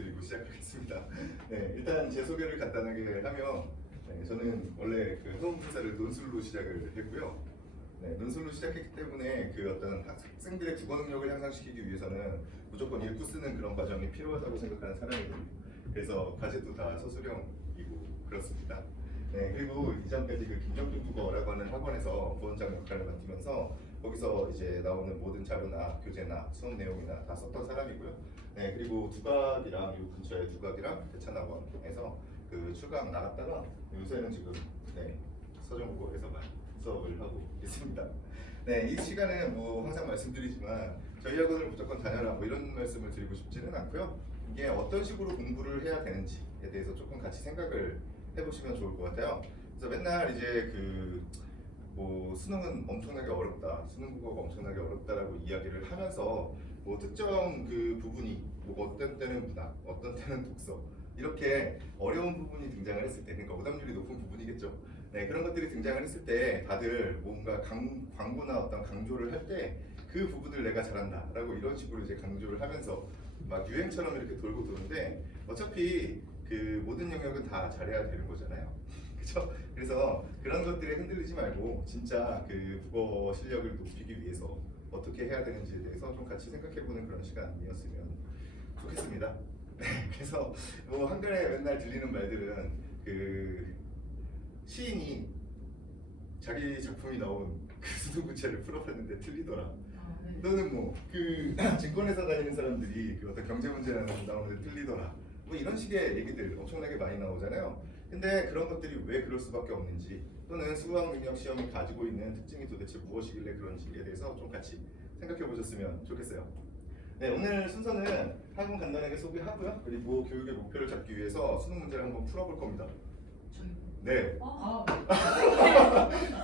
드리고 시작하겠습니다. 네, 일단 제 소개를 간단하게 하면 저는 원래 그 한국사를 논술로 시작을 했고요. 네, 논술로 시작했기 때문에 그 어떤 학생들의 국어 능력을 향상시키기 위해서는 무조건 읽고 쓰는 그런 과정이 필요하다고 생각하는 사람이거든요. 그래서 과제도 다 서술형이고 그렇습니다. 네, 그리고 이전까지 그 김정준 국어라고 하는 학원에서 부원장 역할을 맡으면서 거기서 이제 나오는 모든 자료나 교재나 수업 내용이나 다 썼던 사람이고요. 네, 그리고 두각이랑 이 근처에 두각이랑 대찬학원에서 그 출강 나갔다가 요새는 지금 서정국어에서만 수업을 하고 있습니다. 네, 이 시간은 뭐 항상 말씀드리지만 저희 학원을 무조건 다녀라 뭐 이런 말씀을 드리고 싶지는 않고요. 이게 어떤 식으로 공부를 해야 되는지에 대해서 조금 같이 생각을 해보시면 좋을 것 같아요. 그래서 맨날 이제 뭐 수능은 엄청나게 어렵다, 수능 국어가 엄청나게 어렵다라고 이야기를 하면서 뭐 특정 그 부분이 뭐 어떤 때는 문학, 어떤 때는 독서 이렇게 어려운 부분이 등장을 했을 때, 그러니까 오답률이 높은 부분이겠죠. 네, 그런 것들이 등장을 했을 때 다들 뭔가 광고나 어떤 강조를 할 때 그 부분을 내가 잘한다라고 이런 식으로 이제 강조를 하면서 막 유행처럼 이렇게 돌고 도는데 어차피 그 모든 영역은 다 잘해야 되는 거잖아요. 그렇죠? 그래서 그런 것들에 흔들리지 말고 진짜 그 국어 실력을 높이기 위해서 어떻게 해야 되는지에 대해서 좀 같이 생각해보는 그런 시간이었으면 좋겠습니다. 네, 그래서 뭐 한글에 맨날 들리는 말들은 그 시인이 자기 작품이 나온 그 수능문제를 풀어봤는데 틀리더라. 또는 뭐 그 증권회사 다니는 사람들이 그 어떤 경제 문제 나오는데 틀리더라. 뭐 이런 식의 얘기들 엄청나게 많이 나오잖아요. 근데 그런 것들이 왜 그럴 수밖에 없는지, 또는 수학 능력 시험이 가지고 있는 특징이 도대체 무엇이길래 그런지에 대해서 좀 같이 생각해 보셨으면 좋겠어요. 네, 오늘 순서는 학원 간단하게 소개하고요. 그리고 교육의 목표를 잡기 위해서 수능 문제를 한번 풀어볼 겁니다. 네.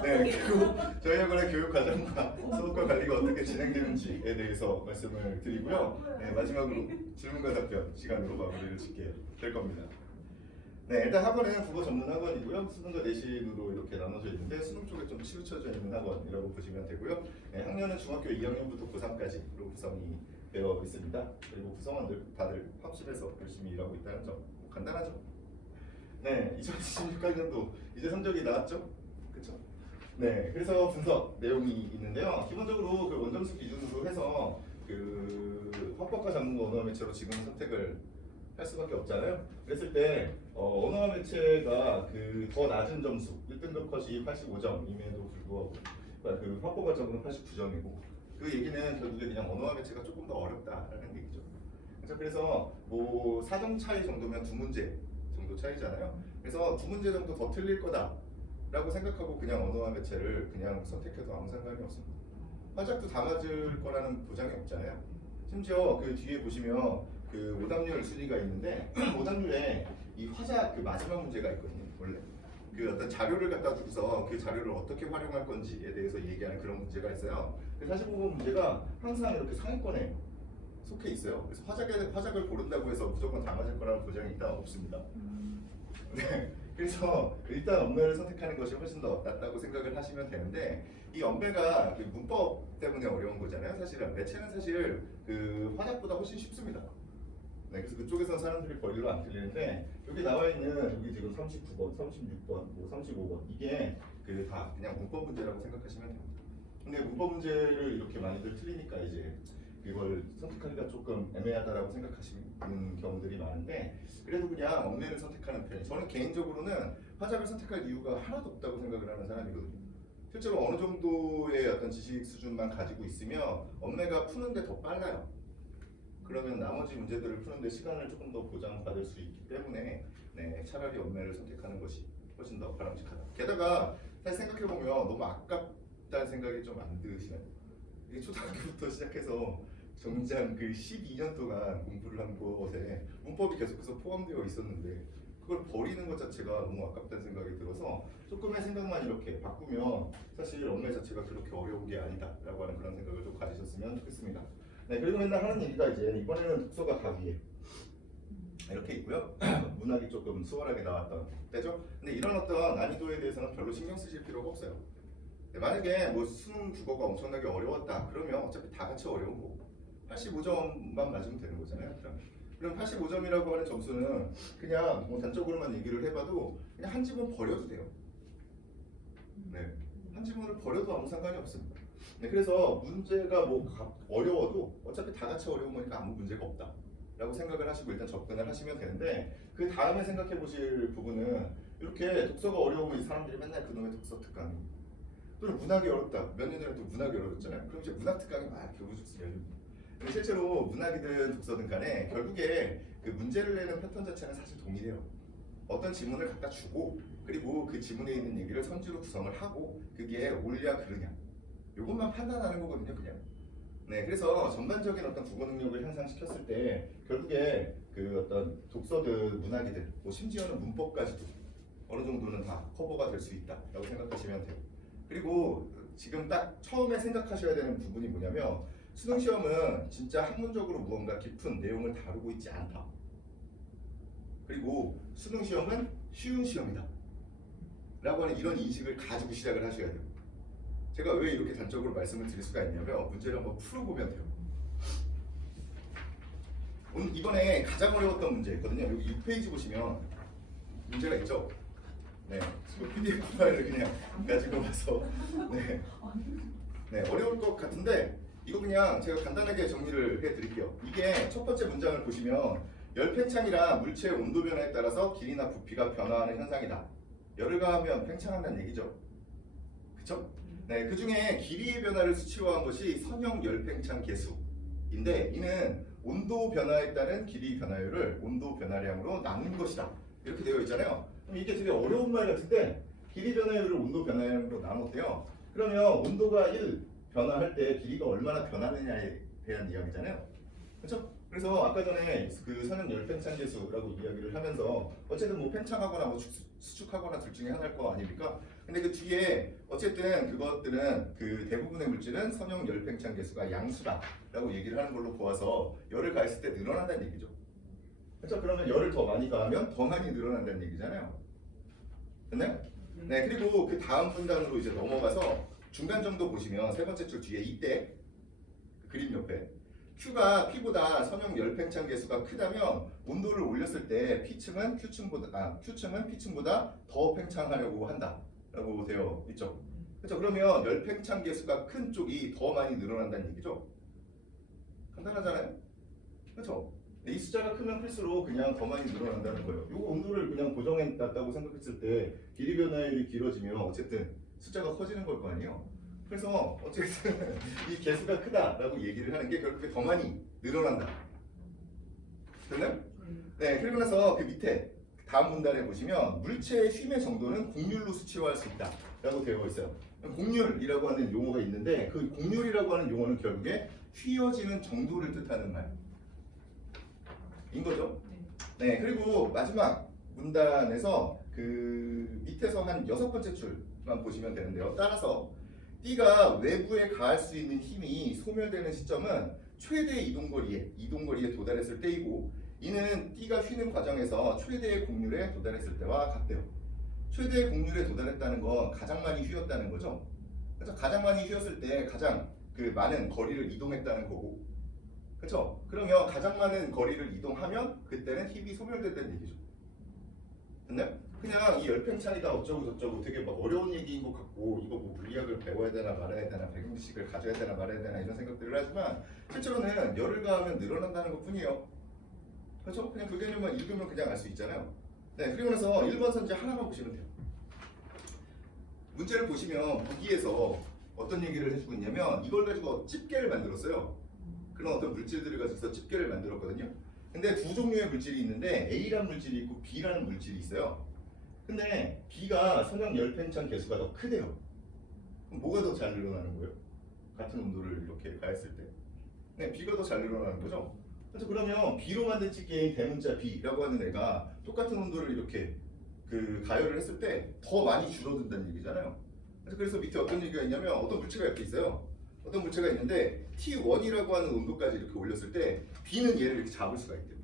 네, 그리고 저희 학원의 교육 과정과 수업과 관리가 어떻게 진행되는지에 대해서 말씀을 드리고요. 네, 마지막으로 질문과 답변 시간으로 마무리를 짓게 될 겁니다. 네, 일단 학원은 국어 전문 학원이고요. 수능과 내신으로 이렇게 나눠져 있는데 수능 쪽에 좀 치우쳐져 있는 학원이라고 보시면 되고요. 네, 학년은 중학교 2학년부터 고3까지로 구성이 되어 있습니다. 그리고 구성원들 다들 합심해서 열심히 일하고 있다는 점 간단하죠? 네, 2016학년도 이제 성적이 나왔죠? 그렇죠? 네, 그래서 분석 내용이 있는데요. 기본적으로 그 원점수 기준으로 해서 그 화법과 전문가 언어 매체로 지금 선택을 할 수밖에 없잖아요. 그랬을 때 언어와 매체가 그 더 낮은 점수 1등급 컷이 85점임에도 불구하고 그 화법과 전문은 89점이고 그 얘기는 결국에 그냥 언어와 매체가 조금 더 어렵다라는 얘기죠. 그래서 뭐 4점 차이 정도면 두 문제 정도 차이잖아요. 그래서 두 문제 정도 더 틀릴 거다라고 생각하고 그냥 언어와 매체를 그냥 선택해도 아무 상관이 없습니다. 화작도 다 맞을 거라는 보장이 없잖아요. 심지어 그 뒤에 보시면 그 오답률 순위가 있는데 오답률에 이 화작 그 마지막 문제가 있거든요. 원래 그 어떤 자료를 갖다 주고서 그 자료를 어떻게 활용할 건지에 대해서 얘기하는 그런 문제가 있어요. 그 45번 문제가 항상 이렇게 상위권에 속해 있어요. 그래서 화작을 고른다고 해서 무조건 다 맞을 거라는 보장이 일단 없습니다. 네, 그래서 일단 언어를 선택하는 것이 훨씬 더 낫다고 생각을 하시면 되는데 이 언배가 그 문법 때문에 어려운 거잖아요. 사실은 매체는 사실 그 화작보다 훨씬 쉽습니다. 네, 그래서 그쪽에서는 사람들이 별로 안 틀리는데 여기 나와 있는 여기 지금 39번, 36번, 뭐 35번 이게 그 다 그냥 문법 문제라고 생각하시면 됩니다. 근데 문법 문제를 이렇게 많이들 틀리니까 이제 이걸 선택하기가 조금 애매하다라고 생각하시는 경우들이 많은데 그래도 그냥 언매를 선택하는 편이 저는 개인적으로는 화작을 선택할 이유가 하나도 없다고 생각을 하는 사람이거든요. 실제로 어느 정도의 어떤 지식 수준만 가지고 있으면 언매가 푸는데 더 빨라요. 그러면 나머지 문제들을 푸는데 시간을 조금 더 보장받을 수 있기 때문에 네, 차라리 언매를 선택하는 것이 훨씬 더 바람직하다. 게다가 사실 생각해보면 너무 아깝다는 생각이 좀 안 드시나요? 이게 초등학교부터 시작해서 정작 그 12년 동안 공부를 한 것에 문법이 계속해서 포함되어 있었는데 그걸 버리는 것 자체가 너무 아깝다는 생각이 들어서 조금의 생각만 이렇게 바꾸면 사실 언매 자체가 그렇게 어려운 게 아니다라고 하는 그런 생각을 좀 가지셨으면 좋겠습니다. 네, 그리고 맨날 하는 얘기가 이제 이번에는 독서가 다 위에 이렇게 있고요. 문학이 조금 수월하게 나왔던 때죠. 근데 이런 어떤 난이도에 대해서는 별로 신경 쓰실 필요가 없어요. 네, 만약에 뭐 수능 국어가 엄청나게 어려웠다 그러면 어차피 다 같이 어려운 거고 85점만 맞으면 되는 거잖아요. 그럼 그럼 85점이라고 하는 점수는 그냥 뭐 단적으로만 얘기를 해봐도 그냥 한 지문 버려도 돼요. 네, 한 지문을 버려도 아무 상관이 없습니다. 네, 그래서 문제가 뭐 어려워도 어차피 다 같이 어려운 거니까 아무 문제가 없다 라고 생각을 하시고 일단 접근을 하시면 되는데, 그 다음에 생각해 보실 부분은 이렇게 독서가 어려우면 이 사람들이 맨날 그놈의 독서 특강, 또는 문학이 어렵다, 몇 년 전에 또 문학이 어려웠잖아요. 그럼 이제 문학 특강이 막 교부식스 열립니다. 근데 실제로 문학이든 독서든 간에 결국에 그 문제를 내는 패턴 자체는 사실 동일해요. 어떤 지문을 갖다 주고, 그리고 그 지문에 있는 얘기를 선지로 구성을 하고, 그게 옳냐 그르냐 이것만 판단하는 거거든요, 그냥. 네, 그래서 전반적인 어떤 국어 능력을 향상시켰을 때 결국에 그 어떤 독서든 문학이든 뭐 심지어는 문법까지도 어느 정도는 다 커버가 될 수 있다라고 생각하시면 돼요. 그리고 지금 딱 처음에 생각하셔야 되는 부분이 뭐냐면, 수능 시험은 진짜 학문적으로 무언가 깊은 내용을 다루고 있지 않다. 그리고 수능 시험은 쉬운 시험이다 라고 하는 이런 인식을 가지고 시작을 하셔야 돼요. 제가 왜 이렇게 단적으로 말씀을 드릴 수가 있냐면, 문제를 한번 풀어보면 돼요. 오늘 이번에 가장 어려웠던 문제 있거든요. 여기 6페이지 보시면 문제가 있죠. 네, 그 PDF 파일을 그냥 가지고 와서 네, 어려울 것 같은데 이거 그냥 제가 간단하게 정리를 해드릴게요. 이게 첫 번째 문장을 보시면, 열팽창이란 물체의 온도 변화에 따라서 길이나 부피가 변화하는 현상이다. 열을 가하면 팽창한다는 얘기죠. 그쵸? 네, 그 중에 길이의 변화를 수치화한 것이 선형 열팽창 계수인데, 이는 온도 변화에 따른 길이 변화율을 온도 변화량으로 나눈 것이다. 이렇게 되어 있잖아요. 그럼 이게 되게 어려운 말 같은데, 길이 변화율을 온도 변화량으로 나눴대요. 그러면 온도가 1 변화할 때 길이가 얼마나 변하느냐에 대한 이야기잖아요. 그렇죠? 그래서 아까 전에 그 선형 열팽창 계수라고 이야기를 하면서 어쨌든 뭐 팽창하거나 뭐 수축하거나 둘 중에 하나일 거 아닙니까? 근데 그 뒤에 어쨌든 그것들은 그 대부분의 물질은 선형 열팽창 계수가 양수다라고 얘기를 하는 걸로 보아서 열을 가했을 때 늘어난다는 얘기죠. 그렇죠? 그러면 열을 더 많이 가하면 더 많이 늘어난다는 얘기잖아요. 됐나요? 네, 그리고 그 다음 문단으로 이제 넘어가서 중간 정도 보시면 세 번째 줄 뒤에 이때 그림 옆에 Q가 P보다 선형 열팽창 계수가 크다면 온도를 올렸을 때 Q층은 P층보다 더 팽창하려고 한다라고 되어 있죠. 그렇죠? 그러면 열팽창 계수가 큰 쪽이 더 많이 늘어난다는 얘기죠. 간단하잖아요. 그렇죠? 이 숫자가 크면 클수록 그냥 더 많이 늘어난다는 거예요. 이거 온도를 그냥 고정해놨다고 생각했을 때 길이 변화율이 길어지면 어쨌든 숫자가 커지는 걸 거 아니에요. 그래서 어쨌든 이 개수가 크다라고 얘기를 하는 게 결국에 더 많이 늘어난다. 됐나요? 네, 그리고 나서 그 밑에 다음 문단에 보시면 물체의 쉼의 정도는 곡률로 수치화할 수 있다라고 되어 있어요. 곡률이라고 하는 용어가 있는데, 그 곡률이라고 하는 용어는 결국에 휘어지는 정도를 뜻하는 말인 거죠. 네, 그리고 마지막 문단에서 그 밑에서 한 6번째 줄만 보시면 되는데요. 따라서 T가 외부에 가할 수 있는 힘이 소멸되는 시점은 최대 이동거리에 도달했을 때이고, 이는 T가 휘는 과정에서 최대의 곡률에 도달했을 때와 같대요. 최대의 곡률에 도달했다는 건 가장 많이 휘었다는 거죠. 그래서 가장 많이 휘었을 때 가장 그 많은 거리를 이동했다는 거고, 그렇죠? 그러면 가장 많은 거리를 이동하면 그때는 힘이 소멸된다는 얘기죠. 됐나요? 그냥 이 열팽창이다 어쩌고 저쩌고 되게 막 어려운 얘기인 것 같고, 이거 뭐 물리학을 배워야 되나 말아야 되나, 백용지식을 가져야 되나 말아야 되나 이런 생각들을 하지만, 실제로는 열을 가하면 늘어난다는 것 뿐이에요. 그렇죠? 그냥 그 개념만 읽으면 그냥 알 수 있잖아요. 네, 그리고 나서 1번 선지 하나만 보시면 돼요. 문제를 보시면 무기에서 어떤 얘기를 해주고 있냐면, 이걸 가지고 집게를 만들었어요. 그런 어떤 물질들을 가지고서 집게를 만들었거든요. 근데 두 종류의 물질이 있는데, A라는 물질이 있고 B라는 물질이 있어요. 근데 B가 선형 열팽창 계수가 더 크대요. 그럼 뭐가 더 잘 늘어나는 거예요? 같은 온도를 이렇게 가했을 때. 네, B가 더 잘 늘어나는 거죠. 그래서 그러면 B로 만든 집게인 대문자 B라고 하는 애가 똑같은 온도를 이렇게 그 가열을 했을 때 더 많이 줄어든다는 얘기잖아요. 그래서 밑에 어떤 얘기가 있냐면, 어떤 물체가 이렇게 있어요. 어떤 물체가 있는데 T1이라고 하는 온도까지 이렇게 올렸을 때 B는 얘를 이렇게 잡을 수가 있대요.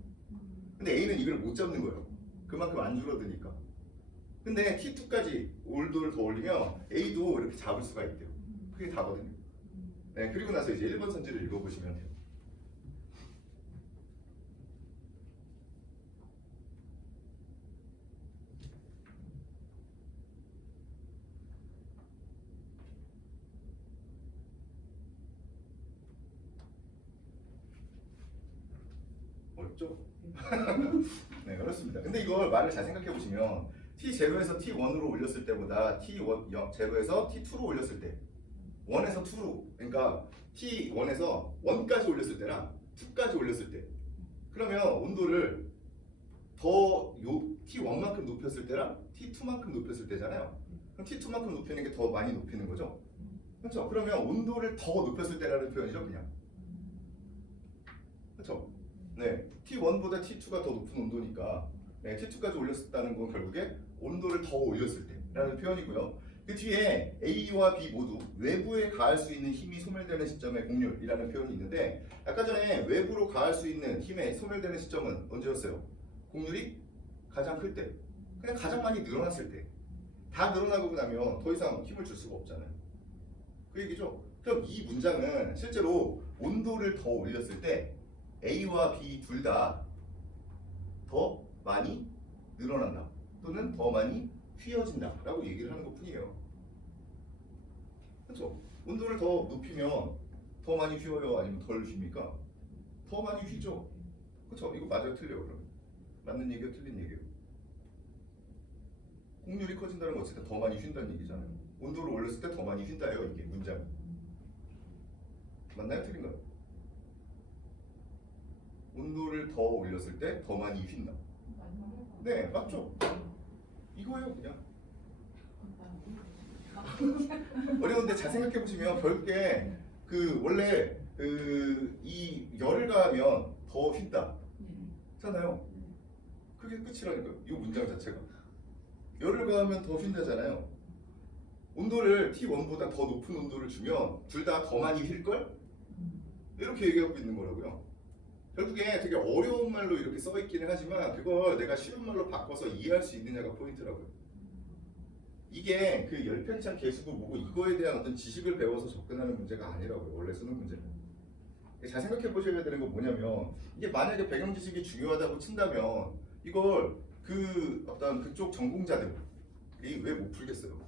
근데 A는 이걸 못 잡는 거예요. 그만큼 안 줄어드니까. 근데 T2까지 온도를 더 올리면 A도 이렇게 잡을 수가 있대요. 그게 다거든요. 네, 그리고 나서 이제 1번 선지를 읽어보시면 돼요. 어렵죠? 네, 어렵습니다. 근데 이걸 말을 잘 생각해 보시면 T0에서 T1으로 올렸을 때보다 T0에서 T2로 올렸을 때 1에서 2로 그러니까 T1에서 1까지 올렸을 때랑 2까지 올렸을 때 그러면 온도를 더 T1만큼 높였을 때랑 T2만큼 높였을 때잖아요. 그럼 T2만큼 높이는 게 더 많이 높이는 거죠. 그렇죠? 그러면 온도를 더 높였을 때라는 표현이죠, 그냥. 그렇죠? 네, T1보다 T2가 더 높은 온도니까 네, T2까지 올렸다는 건 결국에 온도를 더 올렸을 때라는 표현이고요. 그 뒤에 A와 B 모두 외부에 가할 수 있는 힘이 소멸되는 시점의 공률이라는 표현이 있는데 아까 전에 외부로 가할 수 있는 힘의 소멸되는 시점은 언제였어요? 공률이 가장 클 때, 그냥 가장 많이 늘어났을 때. 다 늘어나고 나면 더 이상 힘을 줄 수가 없잖아요. 그 얘기죠. 그럼 이 문장은 실제로 온도를 더 올렸을 때 A와 B 둘 다 더 많이 늘어난다 또는 더 많이 휘어진다 라고 얘기를 하는 것 뿐이에요. 그렇죠? 온도를 더 높이면 더 많이 휘어요? 아니면 덜 휩니까? 더 많이 휘죠. 그렇죠? 이거 맞아요? 틀려요? 그럼 맞는 얘기예요? 틀린 얘기예요? 공률이 커진다는 건 어쨌든 더 많이 휜다는 얘기잖아요. 온도를 올렸을 때 더 많이 휜다예요. 이게 문장이. 맞나요? 틀린가요? 온도를 더 올렸을 때 더 많이 휜다. 네, 맞죠? 이거예요, 그냥. 어려운데 잘 생각해 보시면 결국에 그 원래 이 열을 가하면 더 휜다. 잖아요. 그게 끝이라니까요. 이 문장 자체가. 열을 가하면 더 휜다잖아요. 온도를 T1보다 더 높은 온도를 주면 둘 다 더 많이 휠걸? 이렇게 얘기하고 있는 거라고요. 결국에 되게 어려운 말로 이렇게 써 있기는 하지만 그걸 내가 쉬운 말로 바꿔서 이해할 수 있느냐가 포인트라고요. 이게 그 열편찬 계수구 뭐고 이거에 대한 어떤 지식을 배워서 접근하는 문제가 아니라고요. 원래 쓰는 문제는. 잘 생각해 보셔야 되는 건 뭐냐면 이게 만약에 배경 지식이 중요하다고 친다면 이걸 그 어떤 그쪽 전공자들이 왜 못 풀겠어요?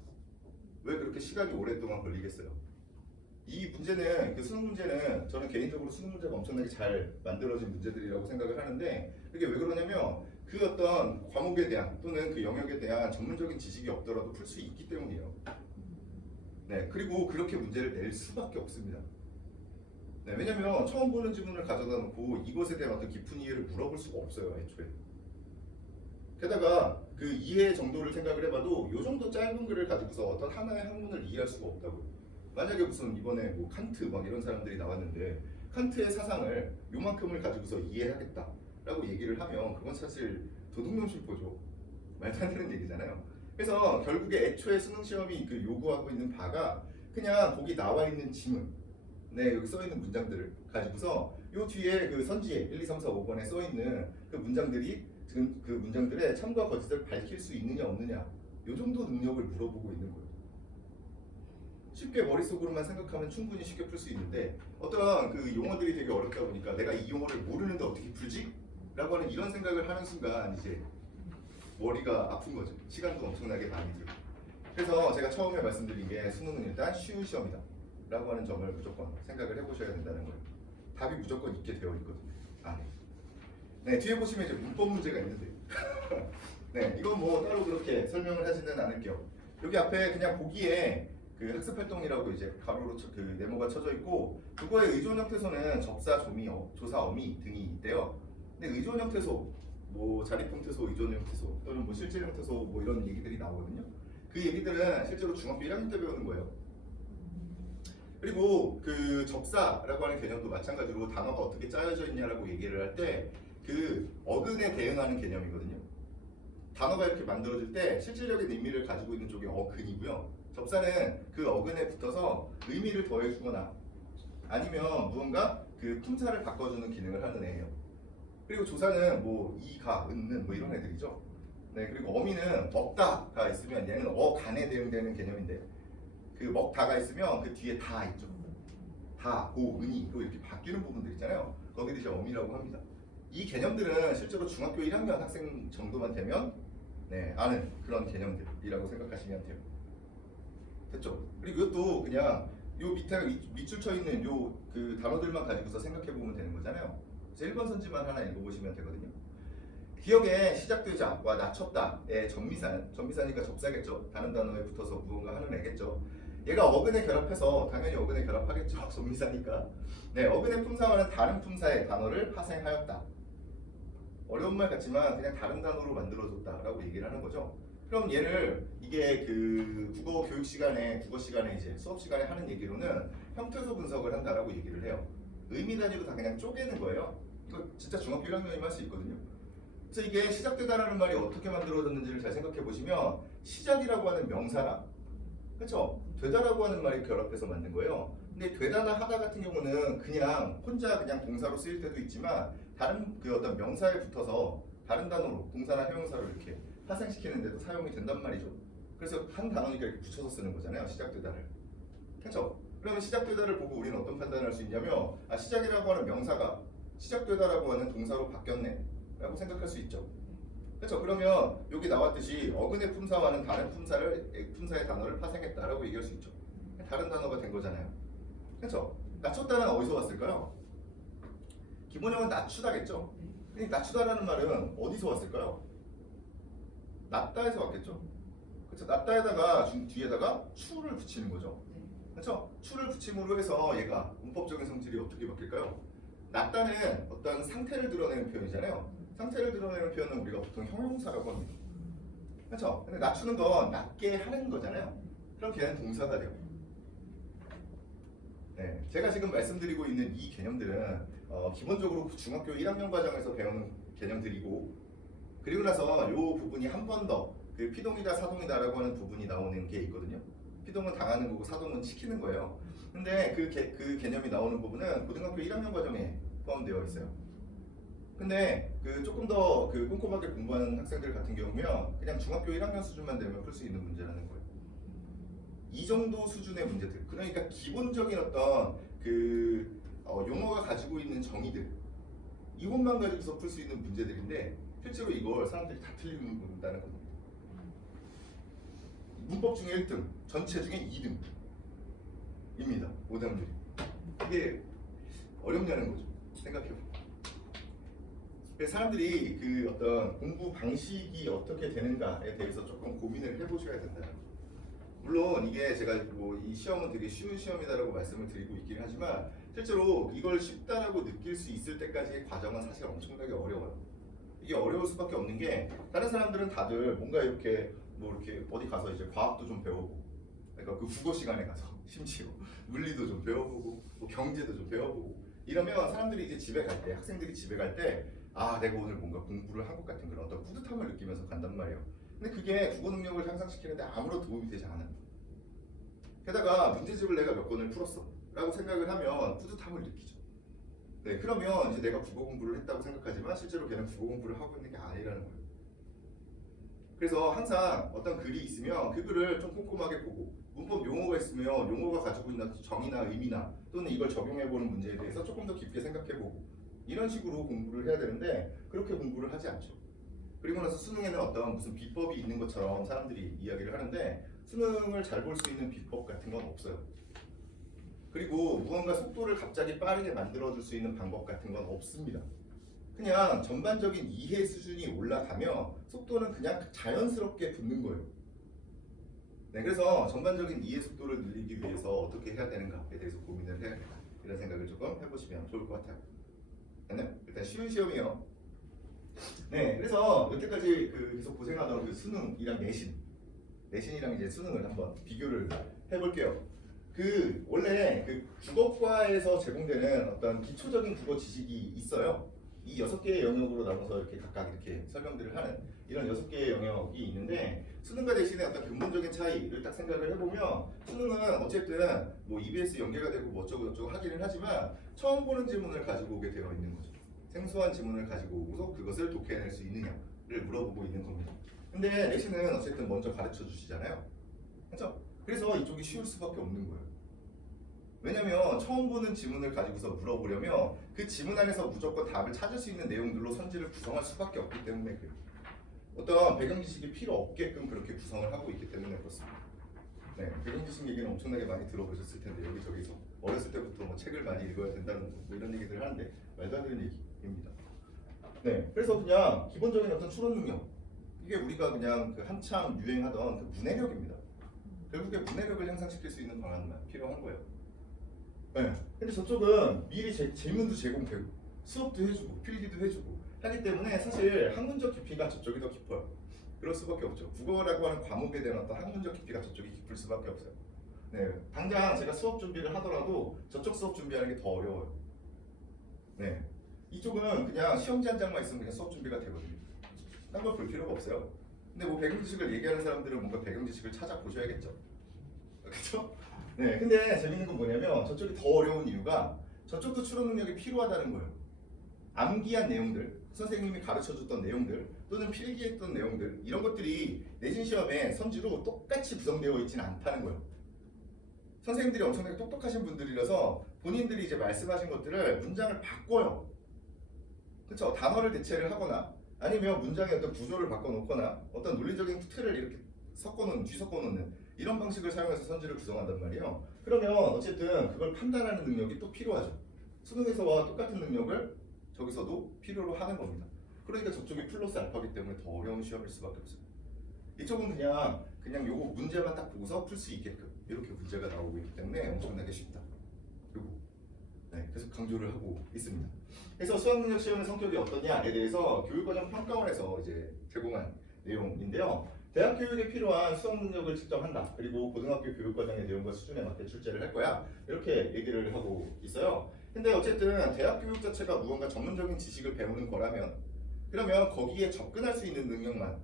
왜 그렇게 시간이 오랫동안 걸리겠어요? 이 문제는 그 수능 문제는 저는 개인적으로 수능 문제가 엄청나게 잘 만들어진 문제들이라고 생각을 하는데 그게 왜 그러냐면 그 어떤 과목에 대한 또는 그 영역에 대한 전문적인 지식이 없더라도 풀 수 있기 때문이에요. 네, 그리고 그렇게 문제를 낼 수밖에 없습니다. 네, 왜냐면 처음 보는 지문을 가져다 놓고 이것에 대한 어떤 깊은 이해를 물어볼 수가 없어요, 애초에. 게다가 그 이해 정도를 생각을 해봐도 이 정도 짧은 글을 가지고서 어떤 하나의 학문을 이해할 수가 없다고요. 만약에 무슨 이번에 뭐 칸트 막 이런 사람들이 나왔는데 칸트의 사상을 요만큼을 가지고서 이해하겠다라고 얘기를 하면 그건 사실 도둑놈 심보죠. 말도 안 되는 얘기잖아요. 그래서 결국에 애초에 수능 시험이 그 요구하고 있는 바가 그냥 거기 나와 있는 지문, 네 여기 써 있는 문장들을 가지고서 요 뒤에 그 선지에 1, 2, 3, 4, 5번에 써 있는 그 문장들이 그 문장들의 참과 거짓을 밝힐 수 있느냐 없느냐 요 정도 능력을 물어보고 있는 거예요. 쉽게 머릿속으로만 생각하면 충분히 쉽게 풀 수 있는데 어떤 그 용어들이 되게 어렵다 보니까 내가 이 용어를 모르는데 어떻게 풀지? 라고 하는 이런 생각을 하는 순간 이제 머리가 아픈 거죠. 시간도 엄청나게 많이 들고. 그래서 제가 처음에 말씀드린 게 수능은 일단 쉬운 시험이다 라고 하는 점을 무조건 생각을 해보셔야 된다는 거예요. 답이 무조건 있게 되어 있거든요. 안에. 네, 뒤에 보시면 이제 문법 문제가 있는데 네, 이건 뭐 따로 그렇게 설명을 하지는 않을게요. 여기 앞에 그냥 보기에 그 학습활동이라고 이제 가로로 그 네모가 쳐져 있고 그거의 의존 형태소는 접사, 조미, 조사, 어미 등이 있대요. 근데 의존 형태소, 뭐 자립 형태소, 의존 형태소 또는 뭐 실질 형태소 뭐 이런 얘기들이 나오거든요. 그 얘기들은 실제로 중학교 1학년 때 배우는 거예요. 그리고 그 접사라고 하는 개념도 마찬가지로 단어가 어떻게 짜여져 있냐라고 얘기를 할 때 그 어근에 대응하는 개념이거든요. 단어가 이렇게 만들어질 때 실질적인 의미를 가지고 있는 쪽이 어근이고요. 접사는 그 어근에 붙어서 의미를 더해주거나 아니면 무언가 그 품사를 바꿔주는 기능을 하는 애예요. 그리고 조사는 뭐 이가, 은는 뭐 이런 애들이죠. 네, 그리고 어미는 먹다가 있으면 얘는 어간에 대응되는 개념인데 그 먹다가 있으면 그 뒤에 다 있죠. 다, 고, 은이로 이렇게 바뀌는 부분들 있잖아요. 거기를 이제 어미라고 합니다. 이 개념들은 실제로 중학교 1학년 학생 정도만 되면 네, 아는 그런 개념들이라고 생각하시면 돼요. 됐죠? 그리고 이것도 그냥 요 밑에 밑줄 쳐 있는 요 그 단어들만 가지고서 생각해 보면 되는 거잖아요. 그래서 1번 선지만 하나 읽어보시면 되거든요. 기억에 시작되자와 낮췄다의 전미사니까 접사겠죠. 다른 단어에 붙어서 무언가 하는 애겠죠. 얘가 어근에 결합해서 당연히 어근에 결합하겠죠. 전미사니까. 네, 어근의 품사와는 다른 품사의 단어를 파생하였다. 어려운 말 같지만 그냥 다른 단어로 만들어줬다라고 얘기를 하는 거죠. 그럼 얘를 이게 그 국어 교육 시간에 국어 시간에 이제 수업 시간에 하는 얘기로는 형태소 분석을 한다라고 얘기를 해요. 의미 단위로 다 그냥 쪼개는 거예요. 이거 진짜 중학교 1학년이면 할 수 있거든요. 그래서 이게 시작되다라는 말이 어떻게 만들어졌는지를 잘 생각해 보시면 시작이라고 하는 명사랑 그렇죠? 되다라고 하는 말이 결합해서 만든 거예요. 근데 되다나 하다 같은 경우는 그냥 혼자 그냥 동사로 쓰일 때도 있지만 다른 그 어떤 명사에 붙어서 다른 단어로 동사나 형용사로 이렇게 파생시키는데도 사용이 된단 말이죠. 그래서 한 단어니까 이렇게 붙여서 쓰는 거잖아요. 시작되다를. 그렇죠? 그러면 시작되다를 보고 우리는 어떤 판단을 할 수 있냐면 아 시작이라고 하는 명사가 시작되다라고 하는 동사로 바뀌었네 라고 생각할 수 있죠. 그렇죠? 그러면 여기 나왔듯이 어근의 품사와는 다른 품사의 단어를 파생했다라고 얘기할 수 있죠. 다른 단어가 된 거잖아요. 그렇죠? 낮췄다는 어디서 왔을까요? 기본형은 낮추다겠죠. 근데 낮추다라는 말은 어디서 왔을까요? 낮다에서 왔겠죠. 그렇죠? 낮다에다가 뒤에다가 추를 붙이는 거죠. 그렇죠? 추를 붙임으로 해서 얘가 문법적인 성질이 어떻게 바뀔까요? 낮다는 어떤 상태를 드러내는 표현이잖아요. 상태를 드러내는 표현은 우리가 보통 형용사라고 합니다. 그렇죠? 근데 낮추는 건 낮게 하는 거잖아요. 그럼 걔는 동사가 돼요. 네, 제가 지금 말씀드리고 있는 이 개념들은 기본적으로 중학교 1학년 과정에서 배우는 개념들이고 그리고 나서 이 부분이 한 번 더 그 피동이다 사동이다라고 하는 부분이 나오는 게 있거든요. 피동은 당하는 거고 사동은 시키는 거예요. 근데 그 개념이 나오는 부분은 고등학교 1학년 과정에 포함되어 있어요. 근데 그 조금 더 그 꼼꼼하게 공부하는 학생들 같은 경우면 그냥 중학교 1학년 수준만 되면 풀 수 있는 문제라는 거예요. 이 정도 수준의 문제들. 그러니까 기본적인 어떤 그 용어가 가지고 있는 정의들 이것만 가지고서 풀 수 있는 문제들인데 실제로 이걸 사람들이 다 틀린다는 겁니다. 문법 중에 1등, 전체 중에 2등입니다. 오답률이. 이게 어렵냐는 거죠. 생각해보면. 사람들이 그 어떤 공부 방식이 어떻게 되는가에 대해서 조금 고민을 해보셔야 된다. 물론 이게 제가 뭐 이 시험은 되게 쉬운 시험이다라고 말씀을 드리고 있긴 하지만 실제로 이걸 쉽다라고 느낄 수 있을 때까지의 과정은 사실 엄청나게 어려워요. 이게 어려울 수밖에 없는 게 다른 사람들은 다들 뭔가 이렇게 뭐 이렇게 어디 가서 이제 과학도 좀 배워보고 그러니까 그 국어 시간에 가서 심지어 물리도 좀 배워보고 뭐 경제도 좀 배워보고 이러면 사람들이 이제 집에 갈 때 학생들이 집에 갈 때 아 내가 오늘 뭔가 공부를 한 것 같은 그런 어떤 뿌듯함을 느끼면서 간단 말이에요. 근데 그게 국어 능력을 향상시키는데 아무런 도움이 되지 않아요. 게다가 문제집을 내가 몇 권을 풀었어 라고 생각을 하면 뿌듯함을 느끼죠. 네, 그러면 이제 내가 국어 공부를 했다고 생각하지만 실제로 걔는 국어 공부를 하고 있는 게 아니라는 거예요. 그래서 항상 어떤 글이 있으면 그 글을 좀 꼼꼼하게 보고 문법 용어가 있으면 용어가 가지고 있는 정의나 의미나 또는 이걸 적용해보는 문제에 대해서 조금 더 깊게 생각해보고 이런 식으로 공부를 해야 되는데 그렇게 공부를 하지 않죠. 그리고 나서 수능에는 어떤 무슨 비법이 있는 것처럼 사람들이 이야기를 하는데 수능을 잘 볼 수 있는 비법 같은 건 없어요. 그리고 무언가 속도를 갑자기 빠르게 만들어줄 수 있는 방법 같은 건 없습니다. 그냥 전반적인 이해 수준이 올라가면 속도는 그냥 자연스럽게 붙는 거예요. 네, 그래서 전반적인 이해 속도를 늘리기 위해서 어떻게 해야 되는가에 대해서 고민을 해야겠다. 이런 생각을 조금 해보시면 좋을 것 같아요. 네, 일단 쉬운 시험이에요. 네, 그래서 여태까지 계속 고생하던 그 수능이랑 내신이랑 이제 수능을 한번 비교를 해볼게요. 원래 그 국어과에서 제공되는 어떤 기초적인 국어 지식이 있어요. 이 6개의 영역으로 나눠서 이렇게 각각 이렇게 설명들을 하는 이런 6개의 영역이 있는데 수능과 내신의 어떤 근본적인 차이를 딱 생각을 해보면 수능은 어쨌든 뭐 EBS 연계가 되고 뭐 어쩌고 저쩌고 하기는 하지만 처음 보는 지문을 가지고 오게 되어 있는 거죠. 생소한 지문을 가지고 오고서 그것을 독해낼 수 있느냐를 물어보고 있는 겁니다. 근데 내신은 어쨌든 먼저 가르쳐 주시잖아요. 그렇죠? 그래서 이쪽이 쉬울 수밖에 없는 거예요. 왜냐면 처음 보는 지문을 가지고서 물어보려면 그 지문 안에서 무조건 답을 찾을 수 있는 내용들로 선지를 구성할 수밖에 없기 때문에 그래요. 어떤 배경 지식이 필요 없게끔 그렇게 구성을 하고 있기 때문에 그렇습니다. 네, 배경 지식 얘기는 엄청나게 많이 들어보셨을 텐데 여기저기서 어렸을 때부터 뭐 책을 많이 읽어야 된다는 뭐 이런 얘기들 하는데 말도 안 되는 얘기. 네, 그래서 그냥 기본적인 어떤 추론 능력, 이게 우리가 그냥 그 한참 유행하던 그 문해력입니다. 결국에 문해력을 향상시킬 수 있는 방안만 필요한 거예요. 네, 근데 저쪽은 미리 질문도 제공되고 수업도 해주고 필기도 해주고 하기 때문에 사실 학문적 깊이가 저쪽이 더 깊어요. 그럴 수밖에 없죠. 국어라고 하는 과목에 대한 어떤 학문적 깊이가 저쪽이 깊을 수밖에 없어요. 네, 당장 제가 수업 준비를 하더라도 저쪽 수업 준비하는 게 더 어려워요. 네, 이쪽은 그냥 시험지 한 장만 있으면 그냥 수업 준비가 되거든요. 딴 걸 볼 필요가 없어요. 근데 뭐 배경 지식을 얘기하는 사람들은 뭔가 배경 지식을 찾아보셔야겠죠. 그렇죠? 네, 근데 재밌는 건 뭐냐면 저쪽이 더 어려운 이유가 저쪽도 추론 능력이 필요하다는 거예요. 암기한 내용들, 선생님이 가르쳐줬던 내용들 또는 필기했던 내용들 이런 것들이 내신 시험에 선지로 똑같이 구성되어 있지는 않다는 거예요. 선생님들이 엄청나게 똑똑하신 분들이라서 본인들이 이제 말씀하신 것들을 문장을 바꿔요. 그렇죠? 단어를 대체를 하거나 아니면 문장의 어떤 구조를 바꿔놓거나 어떤 논리적인 틀을 이렇게 뒤섞어놓는 이런 방식을 사용해서 선지를 구성한단 말이에요. 그러면 어쨌든 그걸 판단하는 능력이 또 필요하죠. 수능에서와 똑같은 능력을 저기서도 필요로 하는 겁니다. 그러니까 저쪽이 플러스 알파기 때문에 더 어려운 시험일 수밖에 없어요. 이쪽은 그냥 요거 문제만 딱 보고서 풀 수 있게끔 이렇게 문제가 나오고 있기 때문에 엄청나게 쉽다. 요거 네, 계속 강조를 하고 있습니다. 그래서 수학능력 시험의 성격이 어떠냐에 대해서 교육과정 평가원에서 이제 제공한 내용인데요. 대학 교육에 필요한 수학 능력을 측정한다. 그리고 고등학교 교육과정의 내용과 수준에 맞게 출제를 할 거야. 이렇게 얘기를 하고 있어요. 근데 어쨌든 대학 교육 자체가 무언가 전문적인 지식을 배우는 거라면 그러면 거기에 접근할 수 있는 능력만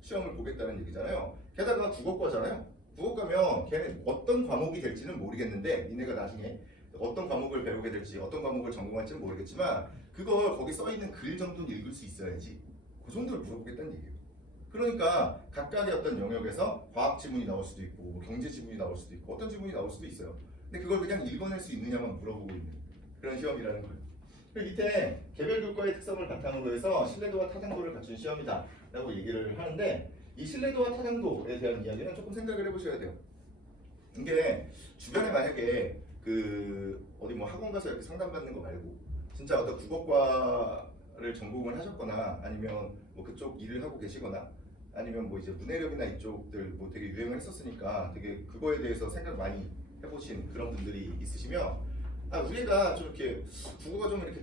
시험을 보겠다는 얘기잖아요. 게다가 국어과잖아요. 국어과면 걔는 어떤 과목이 될지는 모르겠는데 니네가 나중에 어떤 과목을 배우게 될지 어떤 과목을 전공할지는 모르겠지만 그걸 거기 써있는 글 정도는 읽을 수 있어야지. 그 정도를 물어보겠다는 얘기예요. 그러니까 각각의 어떤 영역에서 과학 지문이 나올 수도 있고 경제 지문이 나올 수도 있고 어떤 지문이 나올 수도 있어요. 근데 그걸 그냥 읽어낼 수 있느냐만 물어보고 있는 그런 시험이라는 거예요. 그리고 밑에 개별 교과의 특성을 바탕으로 해서 신뢰도와 타당도를 갖춘 시험이다 라고 얘기를 하는데 이 신뢰도와 타당도에 대한 이야기는 조금 생각을 해보셔야 돼요. 이게 주변에 만약에 어디 뭐 학원 가서 이렇게 상담받는 거 말고 진짜 어떤 국어과를 전공을 하셨거나 아니면 뭐 그쪽 일을 하고 계시거나 아니면 뭐 이제 문해력이나 이쪽들 뭐 되게 유행을 했었으니까 되게 그거에 대해서 생각 많이 해보신 그런 분들이 있으시면 우리 애가 좀 이렇게 국어가 좀 이렇게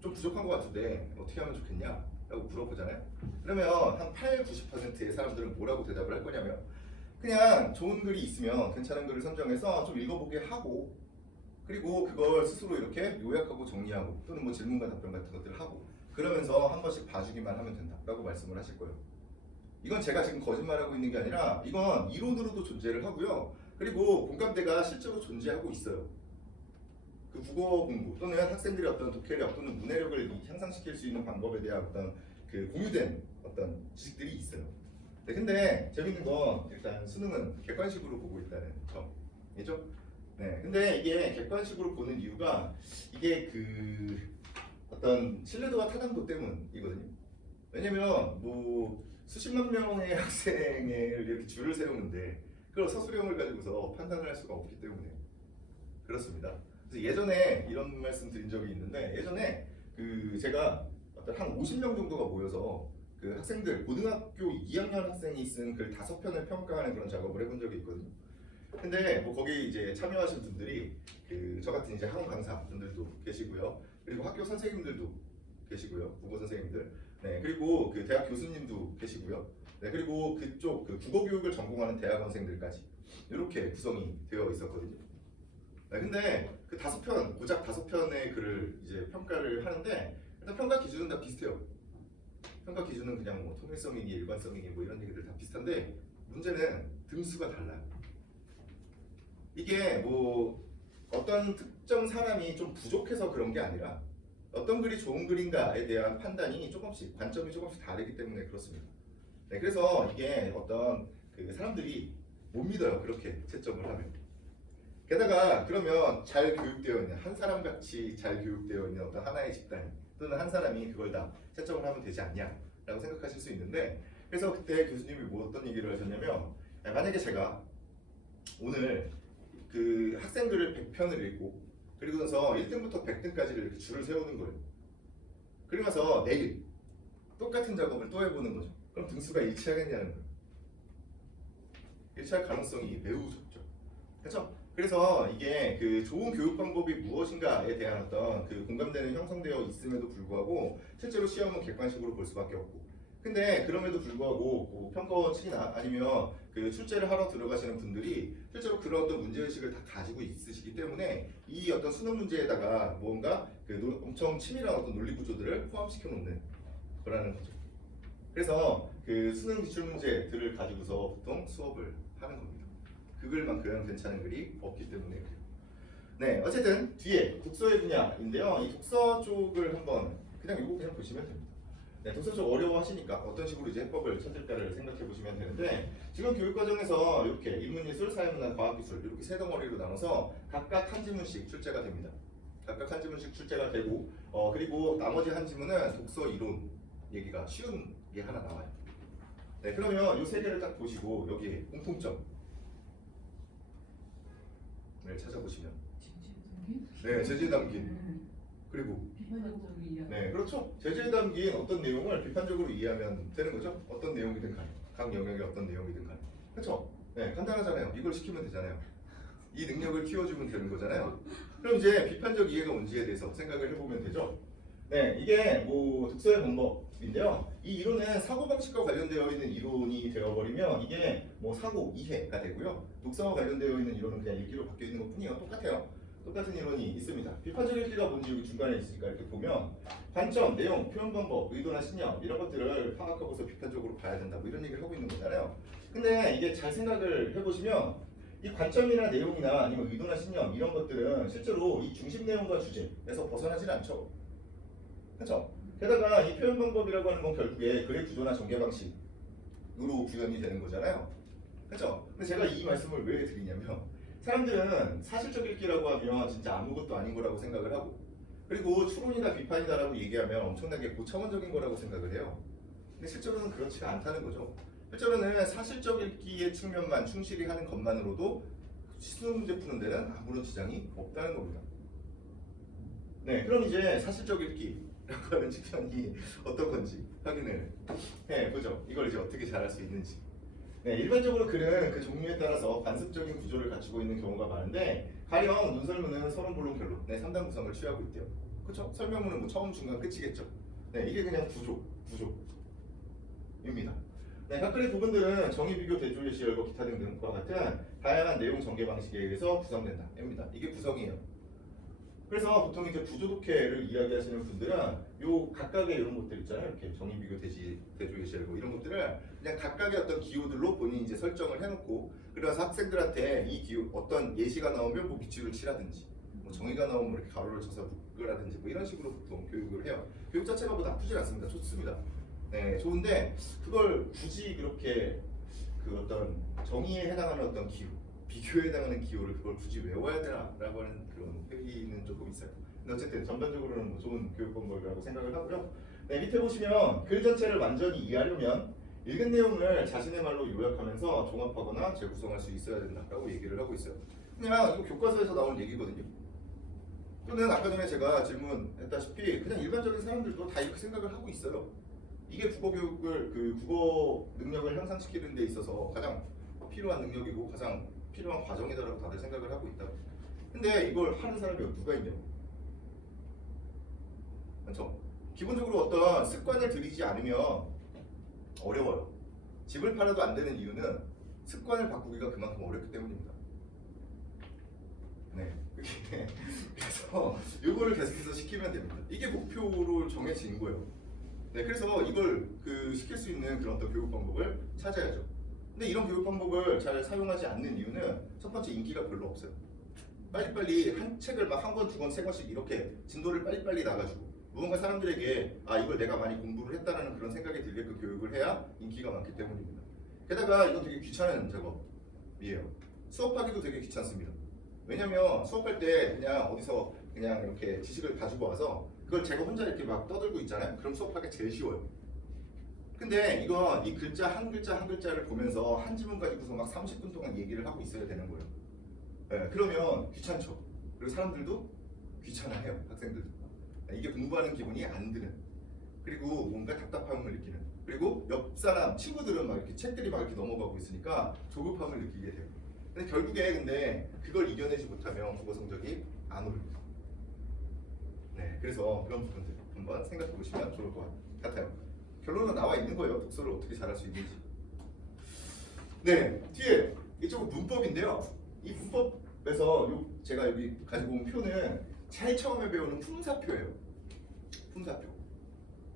좀 부족한 것 같은데 어떻게 하면 좋겠냐 라고 물어보잖아요. 그러면 한 80-90%의 사람들은 뭐라고 대답을 할 거냐면 그냥 좋은 글이 있으면 괜찮은 글을 선정해서 좀 읽어보게 하고 그리고 그걸 스스로 이렇게 요약하고 정리하고 또는 뭐 질문과 답변 같은 것들을 하고 그러면서 한 번씩 봐주기만 하면 된다라고 말씀을 하실 거예요. 이건 제가 지금 거짓말하고 있는 게 아니라 이건 이론으로도 존재를 하고요. 그리고 공감대가 실제로 존재하고 있어요. 그 국어 공부 또는 학생들의 어떤 독해력 또는 문해력을 향상시킬 수 있는 방법에 대한 어떤 그 공유된 어떤 지식들이 있어요. 네, 근데 재밌는 건 일단 수능은 객관식으로 보고 있다는 점이죠. 네, 근데 이게 객관식으로 보는 이유가 이게 어떤 신뢰도와 타당도 때문이거든요. 왜냐면 뭐 수십만 명의 학생을 이렇게 줄을 세우는데 그걸 서술형을 가지고서 판단을 할 수가 없기 때문에 그렇습니다. 그래서 예전에 이런 말씀 드린 적이 있는데 예전에 제가 어떤 한 50명 정도가 모여서 그 학생들 고등학교 2학년 학생이 쓴 글 5편을 평가하는 그런 작업을 해본 적이 있거든요. 근데 뭐 거기 이제 참여하신 분들이 저 같은 이제 학원 강사 분들도 계시고요. 그리고 학교 선생님들도 계시고요. 국어 선생님들. 네, 그리고 그 대학 교수님도 계시고요. 네, 그리고 그쪽 국어 교육을 전공하는 대학원생들까지 이렇게 구성이 되어 있었거든요. 네, 근데 그 5편, 고작 5편의 글을 이제 평가를 하는데 일단 평가 기준은 다 비슷해요. 평가 기준은 그냥 뭐 통일성이니 일관성이니 뭐 이런 얘기들 다 비슷한데 문제는 등수가 달라요. 이게 뭐 어떤 특정 사람이 좀 부족해서 그런 게 아니라 어떤 글이 좋은 글인가에 대한 판단이 조금씩 관점이 조금씩 다르기 때문에 그렇습니다. 네, 그래서 이게 어떤 사람들이 못 믿어요. 그렇게 채점을 하면. 게다가 그러면 잘 교육되어 있는 한 사람 같이 잘 교육되어 있는 어떤 하나의 집단 또는 한 사람이 그걸 다 채점을 하면 되지 않냐라고 생각하실 수 있는데 그래서 그때 교수님이 뭐 어떤 얘기를 하셨냐면 만약에 제가 오늘 학생들을 100편을 읽고 그리고 나서 1등부터 100등까지를 이렇게 줄을 세우는 거예요. 그리고 나서 내일 똑같은 작업을 또 해보는 거죠. 그럼 등수가 일치하겠냐는 거예요. 일치할 가능성이 매우 적죠. 그렇죠? 그래서 이게 그 좋은 교육 방법이 무엇인가에 대한 어떤 그 공감대는 형성되어 있음에도 불구하고 실제로 시험은 객관식으로 볼 수밖에 없고, 근데 그럼에도 불구하고 뭐 평가원칙이나 아니면 그 출제를 하러 들어가시는 분들이 실제로 그런 어떤 문제의식을 다 가지고 있으시기 때문에 이 어떤 수능 문제에다가 뭔가 그 엄청 치밀한 어떤 논리 구조들을 포함시켜 놓는 거라는 거죠. 그래서 그 수능 기출 문제들을 가지고서 보통 수업을 하는 겁니다. 그글만큼 괜찮은 글이 없기 때문에 그래요. 네, 어쨌든 뒤에 독서의 분야인데요. 이 독서 쪽을 한번 그냥 이거 그냥 보시면 됩니다. 네, 독서 쪽 어려워하시니까 어떤 식으로 이제 해법을 찾을까를 생각해 보시면 되는데, 지금 교육 과정에서 이렇게 인문예술, 사회문화, 과학기술 이렇게 세 덩어리로 나눠서 각각 한 지문씩 출제가 됩니다. 각각 한 지문씩 출제가 되고, 그리고 나머지 한 지문은 독서 이론 얘기가 쉬운 게 하나 나와요. 네, 그러면 이 세 개를 딱 보시고 여기에 공통점을 찾아보시면, 네, 재주에 담긴, 그리고 네, 그렇죠. 재주에 담긴 어떤 내용을 비판적으로 이해하면 되는 거죠. 어떤 내용이든 간에, 각 영역의 어떤 내용이든 간에, 그렇죠. 네, 간단하잖아요. 이걸 시키면 되잖아요. 이 능력을 키워주면 되는 거잖아요. 그럼 이제 비판적 이해가 뭔지에 대해서 생각을 해보면 되죠. 네, 이게 뭐 독서의 방법인데요. 이 이론은 사고방식과 관련되어 있는 이론이 되어버리면 이게 뭐 사고 이해가 되고요. 독서와 관련되어 있는 이론은 그냥 읽기로 바뀌어 있는 것 뿐이에요. 똑같아요. 똑같은 이론이 있습니다. 비판적 읽기가 뭔지 여기 중간에 있으니까 이렇게 보면 관점, 내용, 표현 방법, 의도나 신념 이런 것들을 파악하고서 비판적으로 봐야 된다. 뭐 이런 얘기를 하고 있는 거잖아요. 근데 이게 잘 생각을 해보시면 이 관점이나 내용이나 아니면 의도나 신념 이런 것들은 실제로 이 중심 내용과 주제에서 벗어나질 않죠. 그렇죠? 게다가 이 표현 방법이라고 하는 건 결국에 글의 구조나 전개 방식으로 구현이 되는 거잖아요. 그렇죠? 근데 제가 이 말씀을 왜 드리냐면, 사람들은 사실적 읽기라고 하면 진짜 아무것도 아닌 거라고 생각을 하고, 그리고 추론이나 비판이다라고 얘기하면 엄청나게 고차원적인 거라고 생각을 해요. 근데 실제로는 그렇지가 않다는 거죠. 실제로는 사실적 읽기의 측면만 충실히 하는 것만으로도 수능 문제 푸는 데는 아무런 지장이 없다는 겁니다. 네, 그럼 이제 사실적 읽기라고 하는 측면이 어떤 건지 확인을 해보죠. 이걸 이제 어떻게 잘할 수 있는지. 네, 일반적으로 글은 그 종류에 따라서 관습적인 구조를 갖추고 있는 경우가 많은데, 가령 논설문은 서론, 본론, 결론, 네, 3단 구성을 취하고 있대요. 그렇죠? 설명문은 뭐 처음, 중간, 끝이겠죠. 네, 이게 그냥 구조입니다. 네, 각 글의 부분들은 정의, 비교, 대조, 예시, 열거, 기타 등등과 같은 다양한 내용 전개 방식에 의해서 구성된다.입니다. 이게 구성이에요. 그래서 보통 이제 구조독해를 이야기하시는 분들은 요 각각의 이런 것들 있잖아요. 이렇게 정의, 비교, 대조, 예시, 열거 이런 것들을 그냥 각각의 어떤 기호들로 본인이 이제 설정을 해놓고, 그래서 학생들한테 이 기호 어떤 예시가 나오면 뭐 밑줄을 치라든지, 뭐 정의가 나오면 이렇게 가로를 쳐서 묶으라든지 뭐 이런 식으로 보통 교육을 해요. 교육 자체가 뭐 나쁘지 않습니다. 좋습니다. 네, 좋은데 그걸 굳이 그렇게 그 어떤 정의에 해당하는 어떤 기호, 비교에 해당하는 기호를 그걸 굳이 외워야 되나라고 하는 그런 회의는 조금 있어요. 근데 어쨌든 전반적으로는 뭐 좋은 교육 방법이라고 생각을 하고요. 네, 밑에 보시면 글 전체를 완전히 이해하려면 읽은 내용을 자신의 말로 요약하면서 종합하거나 재구성할 수 있어야 된다라고 얘기를 하고 있어요. 그냥 이거 교과서에서 나온 얘기거든요. 또는 아까 전에 제가 질문했다시피 그냥 일반적인 사람들도 다 이렇게 생각을 하고 있어요. 이게 국어 교육을 국어 능력을 향상시키는 데 있어서 가장 필요한 능력이고 가장 필요한 과정이다라고 다들 생각을 하고 있다. 근데 이걸 하는 사람이 누가 있냐고. 그렇죠? 기본적으로 어떤 습관을 들이지 않으면 어려워요. 집을 팔아도 안 되는 이유는 습관을 바꾸기가 그만큼 어렵기 때문입니다. 네. 그래서 이거를 계속해서 시키면 됩니다. 이게 목표로 정해진 거예요. 네, 그래서 이걸 시킬 수 있는 그런 어떤 교육 방법을 찾아야죠. 근데 이런 교육 방법을 잘 사용하지 않는 이유는 첫 번째 인기가 별로 없어요. 빨리빨리 한 책을 막 한 권, 두 권, 세 권씩 이렇게 진도를 빨리빨리 나가지고 무언가 사람들에게 이걸 내가 많이 공부를 했다라는 그런 생각이 들게끔 교육을 해야 인기가 많기 때문입니다. 게다가 이건 되게 귀찮은 작업이에요. 수업하기도 되게 귀찮습니다. 왜냐면 수업할 때 그냥 어디서 그냥 이렇게 지식을 가지고 와서 그걸 제가 혼자 이렇게 막 떠들고 있잖아요. 그럼 수업하기 제일 쉬워요. 근데 이건 이 글자 한 글자를 보면서 한 지문 가지고서 막 30분 동안 얘기를 하고 있어야 되는 거예요. 네, 그러면 귀찮죠. 그리고 사람들도 귀찮아해요. 학생들도. 이게 공부하는 기분이 안 드는 그리고 뭔가 답답함을 느끼는. 그리고 옆 사람 친구들은 막 이렇게 책들이 막 이렇게 넘어가고 있으니까 조급함을 느끼게 돼요. 근데 결국에 근데 그걸 이겨내지 못하면 국어 성적이 안 오릅니다. 네, 그래서 그런 부분들 한번 생각해 보시면 좋을 것 같아요. 결론은 나와 있는 거예요. 독서를 어떻게 잘할 수 있는지. 네, 뒤에 이쪽은 문법인데요. 이 문법에서 제가 여기 가지고 온 표는 제일 처음에 배우는 품사표예요. 품사표.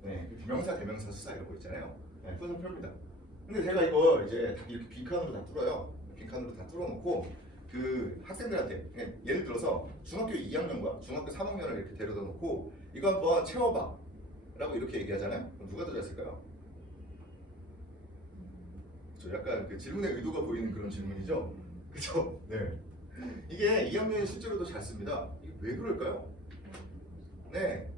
네, 명사, 대명사, 수사 이런 거 있잖아요. 네, 품사표입니다. 근데 제가 이걸 이제 다 이렇게 빈칸으로 다 뚫어요. 빈칸으로 다 뚫어놓고 그 학생들한테 그냥 예를 들어서 중학교 2학년과 중학교 3학년을 이렇게 데려다 놓고 이거 한번 채워봐 라고 이렇게 얘기하잖아요. 그럼 누가 더 잘 쓸까요? 저 약간 그 질문의 의도가 보이는 그런 질문이죠. 그죠? 네. 이게 2학년이 실제로 더 잘 씁니다. 이게 왜 그럴까요? 네.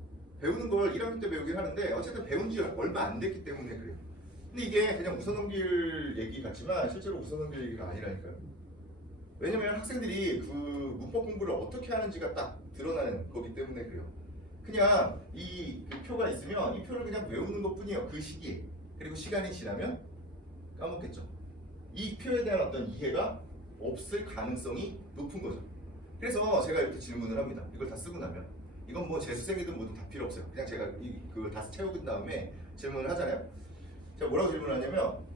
배우는 걸 1학년 때 배우긴 하는데 어쨌든 배운 지 얼마 안 됐기 때문에 그래요. 근데 이게 그냥 웃어넘길 얘기 같지만 실제로 웃어넘길 얘기가 아니라니까요. 왜냐면 학생들이 그 문법 공부를 어떻게 하는지가 딱 드러나는 거기 때문에 그래요. 그냥 그 표가 있으면 이 표를 그냥 외우는 것뿐이에요. 그 시기에. 그리고 시간이 지나면 까먹겠죠. 이 표에 대한 어떤 이해가 없을 가능성이 높은 거죠. 그래서 제가 이렇게 질문을 합니다. 이걸 다 쓰고 나면 이건 뭐 재수생이든 뭐든 다 필요 없어요. 그냥 제가 그걸 다 채우고 다음에 질문을 하잖아요. 제가 뭐라고 질문하냐면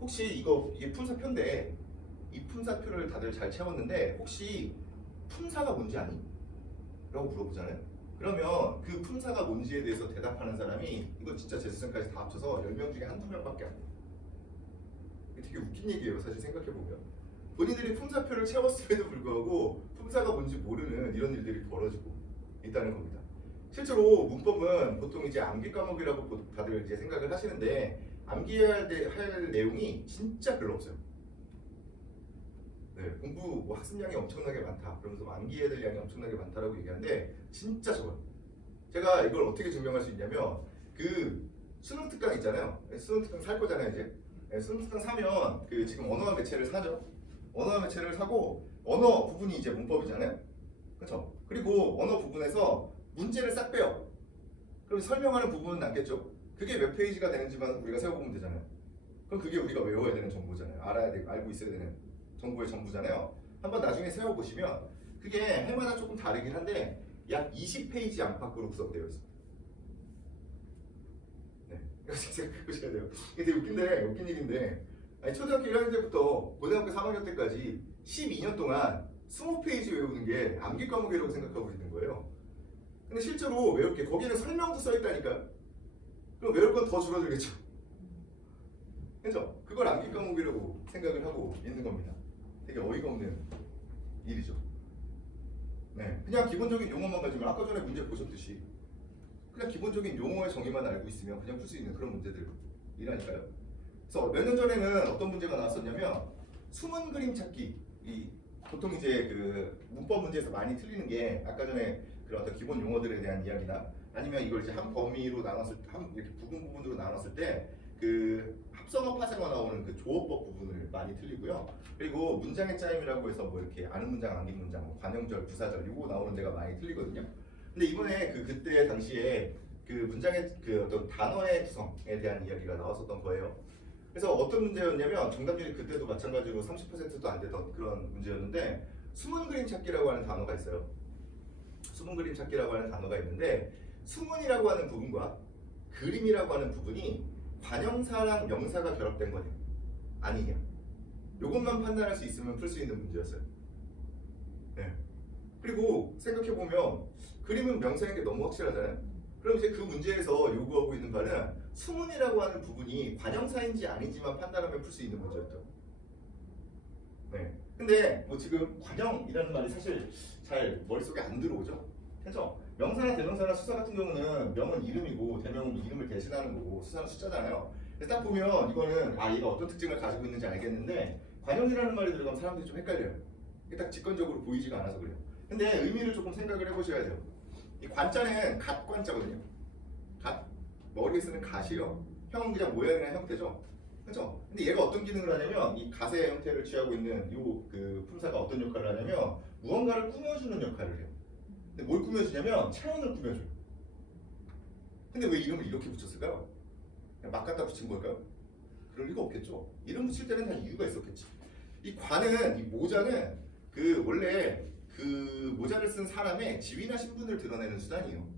혹시 이게 품사표인데 이 품사표를 다들 잘 채웠는데 혹시 품사가 뭔지 아니? 라고 물어보잖아요. 그러면 그 품사가 뭔지에 대해서 대답하는 사람이 이거 진짜 재수생까지 다 합쳐서 10명 중에 한두 명밖에 안 돼요. 되게 웃긴 얘기예요. 사실 생각해보면 본인들이 품사표를 채웠음에도 불구하고 품사가 뭔지 모르는 이런 일들이 벌어지고 있다는 겁니다. 실제로 문법은 보통 이제 암기 과목이라고 다들 이제 생각을 하시는데 암기해야 할 내용이 진짜 별로 없어요. 네, 공부 뭐 학습량이 엄청나게 많다 그러면서 암기해야 될 양이 엄청나게 많다라고 얘기하는데 진짜 적어요. 제가 이걸 어떻게 증명할 수 있냐면 그 수능 특강 있잖아요. 수능 특강 살 거잖아요 이제. 네, 수능 특강 사면 그 지금 언어와 매체를 사죠. 언어와 매체를 사고 언어 부분이 이제 문법이잖아요. 그렇죠? 그리고 언어 부분에서 문제를 싹 빼요. 그럼 설명하는 부분은 남겠죠. 그게 몇 페이지가 되는지만 우리가 세워보면 되잖아요. 그럼 그게 우리가 외워야 되는 정보잖아요. 알아야 되고 알고 있어야 되는 정보의 전부잖아요. 한번 나중에 세워보시면 그게 해마다 조금 다르긴 한데 약 20페이지 안팎으로 구성되어 있습니다. 네, 이거 생각해보셔야 돼요. 이게 되게 웃긴 얘기인데 초등학교 1학년 때부터 고등학교 3학년 때까지 12년 동안 20페이지 외우는 게 암기 과목이라고 생각하고 있는 거예요. 근데 실제로 외울 게 거기는 설명도 써있다니까요. 그럼 외울 건 더 줄어들겠죠. 그렇죠? 그걸 암기 과목이라고 생각을 하고 있는 겁니다. 되게 어이가 없는 일이죠. 네, 그냥 기본적인 용어만 가지면 아까 전에 문제 보셨듯이 그냥 기본적인 용어의 정의만 알고 있으면 그냥 풀 수 있는 그런 문제들이라니까요. 그래서 몇 년 전에는 어떤 문제가 나왔었냐면 숨은 그림 찾기. 보통 이제 그 문법 문제에서 많이 틀리는 게 아까 전에 그런 어떤 기본 용어들에 대한 이야기나 아니면 이걸 이제 한 범위로 나눴을 때 이렇게 부분으로 나눴을 때 그 합성어 파생어 나오는 그 조어법 부분을 많이 틀리고요. 그리고 문장의 짜임이라고 해서 뭐 이렇게 아는 문장, 안긴 문장, 뭐 관형절, 부사절 이거 나오는 데가 많이 틀리거든요. 근데 이번에 그때 당시에 그 문장의 그 어떤 단어의 구성에 대한 이야기가 나왔었던 거예요. 그래서 어떤 문제였냐면 정답률이 그때도 마찬가지로 30%도 안 되던 그런 문제였는데 숨은 그림 찾기라고 하는 단어가 있어요. 숨은 그림 찾기라고 하는 단어가 있는데 숨은이라고 하는 부분과 그림이라고 하는 부분이 관형사랑 명사가 결합된 거냐 아니냐 이것만 판단할 수 있으면 풀 수 있는 문제였어요. 네. 그리고 생각해보면 그림은 명사인 게 너무 확실하잖아요. 그럼 이제 그 문제에서 요구하고 있는 바는 수문이라고 하는 부분이 관형사인지 아닌지만 판단하면 풀 수 있는 문제였죠. 네. 근데 뭐 지금 관형이라는 말이 사실 잘 머릿속에 안 들어오죠. 그렇죠? 명사나 대명사나 수사 같은 경우는 명은 이름이고 대명은 이름을 대신하는 거고 수사는 숫자잖아요. 그래서 딱 보면 이거는 얘가 어떤 특징을 가지고 있는지 알겠는데 관형이라는 말이 들어가면 사람들이 좀 헷갈려요. 이게 딱 직관적으로 보이지가 않아서 그래요. 근데 의미를 조금 생각을 해보셔야 돼요. 이 관자는 갓관자거든요. 갓, 머리에 쓰는 갓이요. 형은 그냥 모양이나 형태죠. 그렇죠? 근데 얘가 어떤 기능을 하냐면 이 갓의 형태를 취하고 있는 그 품사가 어떤 역할을 하냐면 무언가를 꾸며주는 역할을 해요. 근데 뭘 꾸며주냐면 체온을 꾸며줘요. 근데 왜 이름을 이렇게 붙였을까요? 그냥 막 갖다 붙인 걸까요? 그럴 리가 없겠죠. 이름 붙일 때는 다 이유가 있었겠지. 이 관은, 이 모자는 그 원래 그 모자를 쓴 사람의 지위나 신분을 드러내는 수단이에요.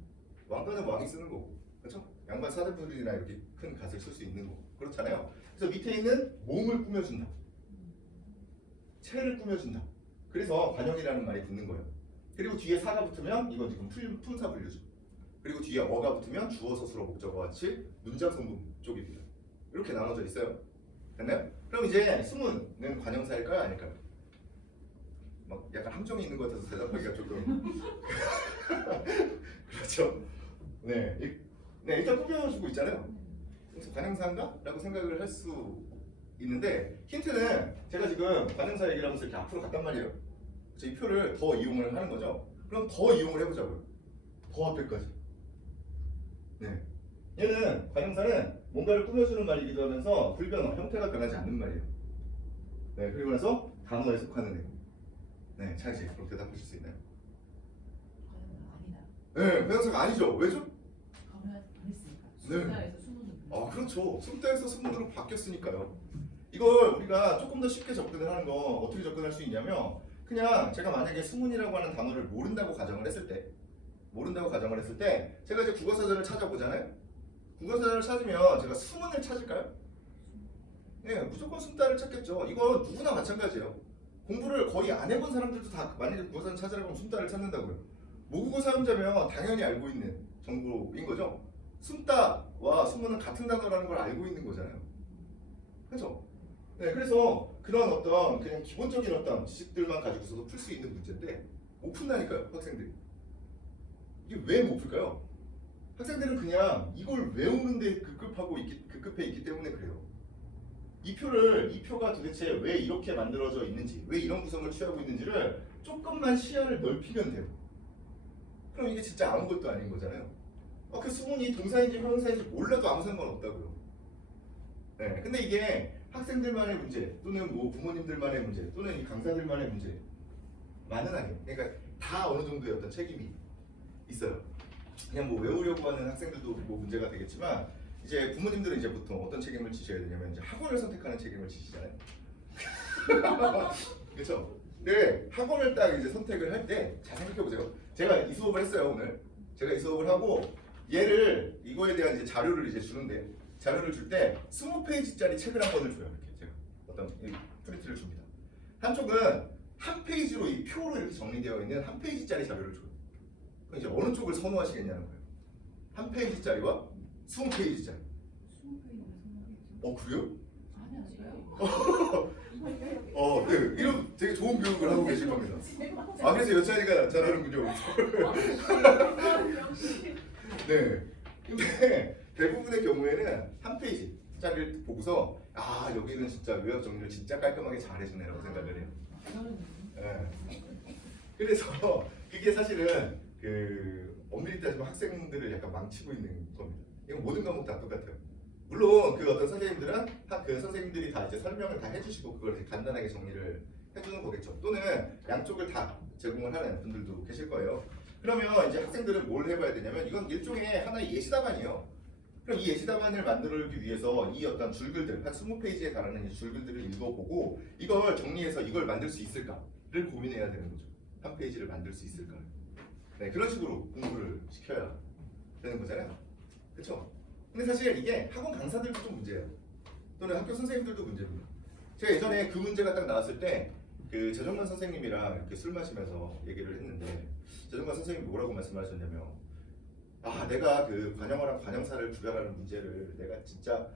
왕관은 왕이 쓰는 거고, 그렇죠? 양반 사대부들이나 이렇게 큰 갓을 쓸 수 있는 거고, 그렇잖아요. 그래서 밑에 있는 몸을 꾸며준다, 체를 꾸며준다. 그래서 관영이라는 말이 붙는 거예요. 그리고 뒤에 사가 붙으면 이건 지금 품사 분류죠. 그리고 뒤에 어가 붙으면 주어, 서술어, 목적어와 같이 문장 성분 쪽입니다. 이렇게 나눠져 있어요. 됐나요? 그럼 이제 수문은 관형사일까요? 아닐까요? 막 약간 함정이 있는 것 같아서 대답하기가 조금 그렇죠. 네, 네 일단 꾸며주고 있잖아요. 그래서 관형사인가? 라고 생각을 할 수 있는데 힌트는 제가 지금 관형사 얘기를 하면서 이렇게 앞으로 갔단 말이에요. 그래서 이 표를 더 이용을 하는 거죠. 그럼 더 이용을 해보자고요. 더 앞에까지. 네, 얘는 관형사는 뭔가를 꾸며주는 말이기도 하면서 불변어, 형태가 변하지 않는 말이에요. 네, 그리고 나서 단어에 속하는 애. 네, 차이지. 그럼 대답하실 수 있나요? 아니다. 네, 관형사가 아니죠. 왜죠? 변했으니까. 네. 숫자에서 수문으로. 아, 그렇죠. 숨자에서 수문으로 바뀌었으니까요. 이걸 우리가 조금 더 쉽게 접근을 하는 건 어떻게 접근할 수 있냐면 그냥 제가 만약에 수문이라고 하는 단어를 모른다고 가정을 했을 때 제가 이제 국어사전을 찾아보잖아요. 국어사전을 찾으면 제가 수문을 찾을까요? 네, 무조건 숨자를 찾겠죠. 이건 누구나 마찬가지예요. 공부를 거의 안 해본 사람들도 다 만약에 국어사전 찾으라고 하면 숨자를 찾는다고요. 모국어 사용자면 당연히 알고 있는 정보인 거죠. 숨자와 수문은 같은 단어라는 걸 알고 있는 거잖아요. 그렇죠? 네, 그래서 그런 어떤 그냥 기본적인 어떤 지식들만 가지고서도 풀 수 있는 문제인데 못 푼다니까요, 학생들이. 이게 왜 못 풀까요? 학생들은 그냥 이걸 외우는데 급급해 있기 때문에 그래요. 이 표가 도대체 왜 이렇게 만들어져 있는지, 왜 이런 구성을 취하고 있는지를 조금만 시야를 넓히면 돼요. 그럼 이게 진짜 아무것도 아닌 거잖아요. 그 수문이 동사인지 형용사인지 몰라도 아무 상관없다고요. 네, 근데 이게 학생들만의 문제 또는 뭐 부모님들만의 문제 또는 이 강사들만의 문제만은 아니에요. 그러니까 다 어느 정도의 어떤 책임이 있어요. 그냥 뭐 외우려고 하는 학생들도 뭐 문제가 되겠지만 이제 부모님들은 이제 보통 어떤 책임을 지셔야 되냐면 이제 학원을 선택하는 책임을 지시잖아요. 그렇죠? 네, 학원을 딱 이제 선택을 할 때 잘 생각해 보세요. 제가 이 수업을 했어요 오늘. 제가 이 수업을 하고 얘를 이거에 대한 이제 자료를 이제 주는데 자료를 줄 때 20페이지짜리 책을 한 권을 줘요. 이렇게 제가 어떤 프린트를 줍니다. 한쪽은 한 페이지로 이 표로 이렇게 정리되어 있는 한 페이지짜리 자료를 줘요. 그럼 이제 어느 쪽을 선호하시겠냐는 거예요. 한 페이지짜리와 20페이지짜리. 20페이지를 그래요? 아니 아니에요. 네, 이런 되게 좋은 교육을 하고 계실 겁니다. 그래서 여차이가 잘하는군요. 네. 근데 대부분의 경우에는 한 페이지짜리를 보고서 여기는 진짜 요약 정리를 진짜 깔끔하게 잘해주네라고 생각을 해요. 네. 그래서 그게 사실은 엄밀히 따지면 학생들을 약간 망치고 있는 겁니다. 이건 모든 과목 다 똑같아요. 물론 그 어떤 선생님들은 그 선생님들이 다 이제 설명을 다 해주시고 그걸 이제 간단하게 정리를 해주는 거겠죠. 또는 양쪽을 다 제공을 하는 분들도 계실 거예요. 그러면 이제 학생들은 뭘 해봐야 되냐면 이건 일종의 하나의 예시답안이에요. 그럼 이 예시답안을 만들기 위해서 이 어떤 줄글들 한 20페이지에 달하는 이 줄글들을 읽어보고 이걸 정리해서 이걸 만들 수 있을까를 고민해야 되는 거죠. 한 페이지를 만들 수 있을까? 네, 그런 식으로 공부를 시켜야 되는 거잖아요. 그렇죠? 근데 사실 이게 학원 강사들도 좀 문제예요. 또는 학교 선생님들도 문제입니다. 제가 예전에 그 문제가 딱 나왔을 때 그 재정관 선생님이랑 이렇게 술 마시면서 얘기를 했는데 재정관 선생님이 뭐라고 말씀하셨냐면 내가 그 관영어랑 관영사를 구별하는 문제를 내가 진짜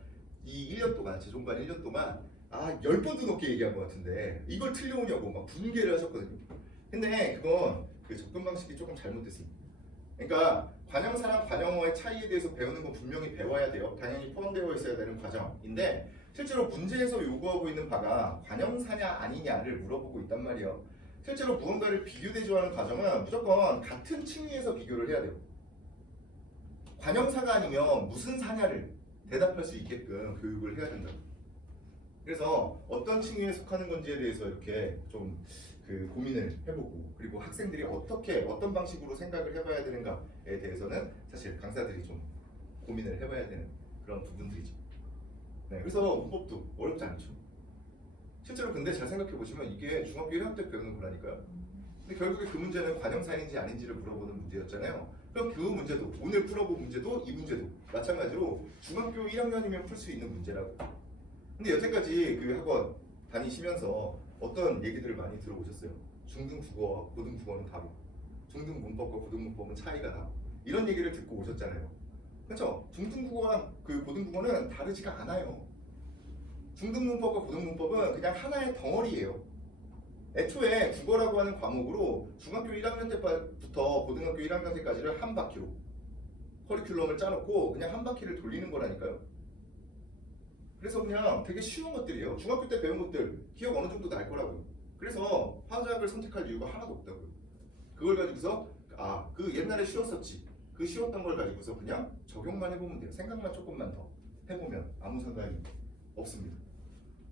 이 1년 동안 재정관 1년 동안 10번도 넘게 얘기한 것 같은데 이걸 틀려오냐고 막 분개를 하셨거든요. 근데 그건 그 접근 방식이 조금 잘못됐습니다. 그러니까 관영사랑 관영어의 차이에 대해서 배우는 건 분명히 배워야 돼요. 당연히 포함되어 있어야 되는 과정인데 실제로 문제에서 요구하고 있는 바가 관영사냐 아니냐를 물어보고 있단 말이에요. 실제로 무언가를 비교 대조하는 과정은 무조건 같은 층위에서 비교를 해야 돼요. 관영사가 아니면 무슨 사냐를 대답할 수 있게끔 교육을 해야 된다. 그래서 어떤 층위에 속하는 건지에 대해서 이렇게 좀 고민을 해보고 그리고 학생들이 어떤 방식으로 생각을 해봐야 되는가에 대해서는 사실 강사들이 좀 고민을 해봐야 되는 그런 부분들이죠. 네, 그래서 문법도 어렵지 않죠. 실제로 근데 잘 생각해 보시면 이게 중학교 1학년 때 배우는 거라니까요. 근데 결국에 그 문제는 관형사인지 아닌지를 물어보는 문제였잖아요. 그럼 그 문제도 오늘 풀어본 문제도 이 문제도 마찬가지로 중학교 1학년이면 풀 수 있는 문제라고. 근데 여태까지 그 학원 다니시면서 어떤 얘기들을 많이 들어보셨어요? 중등 국어와 고등 국어는 다르고 중등 문법과 고등 문법은 차이가 나고 이런 얘기를 듣고 오셨잖아요. 그렇죠? 중등 국어랑 그 고등 국어는 다르지가 않아요. 중등 문법과 고등 문법은 그냥 하나의 덩어리예요. 애초에 국어라고 하는 과목으로 중학교 1학년 때부터 고등학교 1학년 때까지를 한 바퀴로 커리큘럼을 짜놓고 그냥 한 바퀴를 돌리는 거라니까요. 그래서 그냥 되게 쉬운 것들이에요. 중학교 때 배운 것들 기억 어느 정도 날 거라고요. 그래서 화작을 선택할 이유가 하나도 없다고요. 그걸 가지고서 그 옛날에 쉬웠었지. 그 쉬웠던 걸 가지고서 그냥 적용만 해보면 돼요. 생각만 조금만 더 해보면 아무 상관이 없습니다.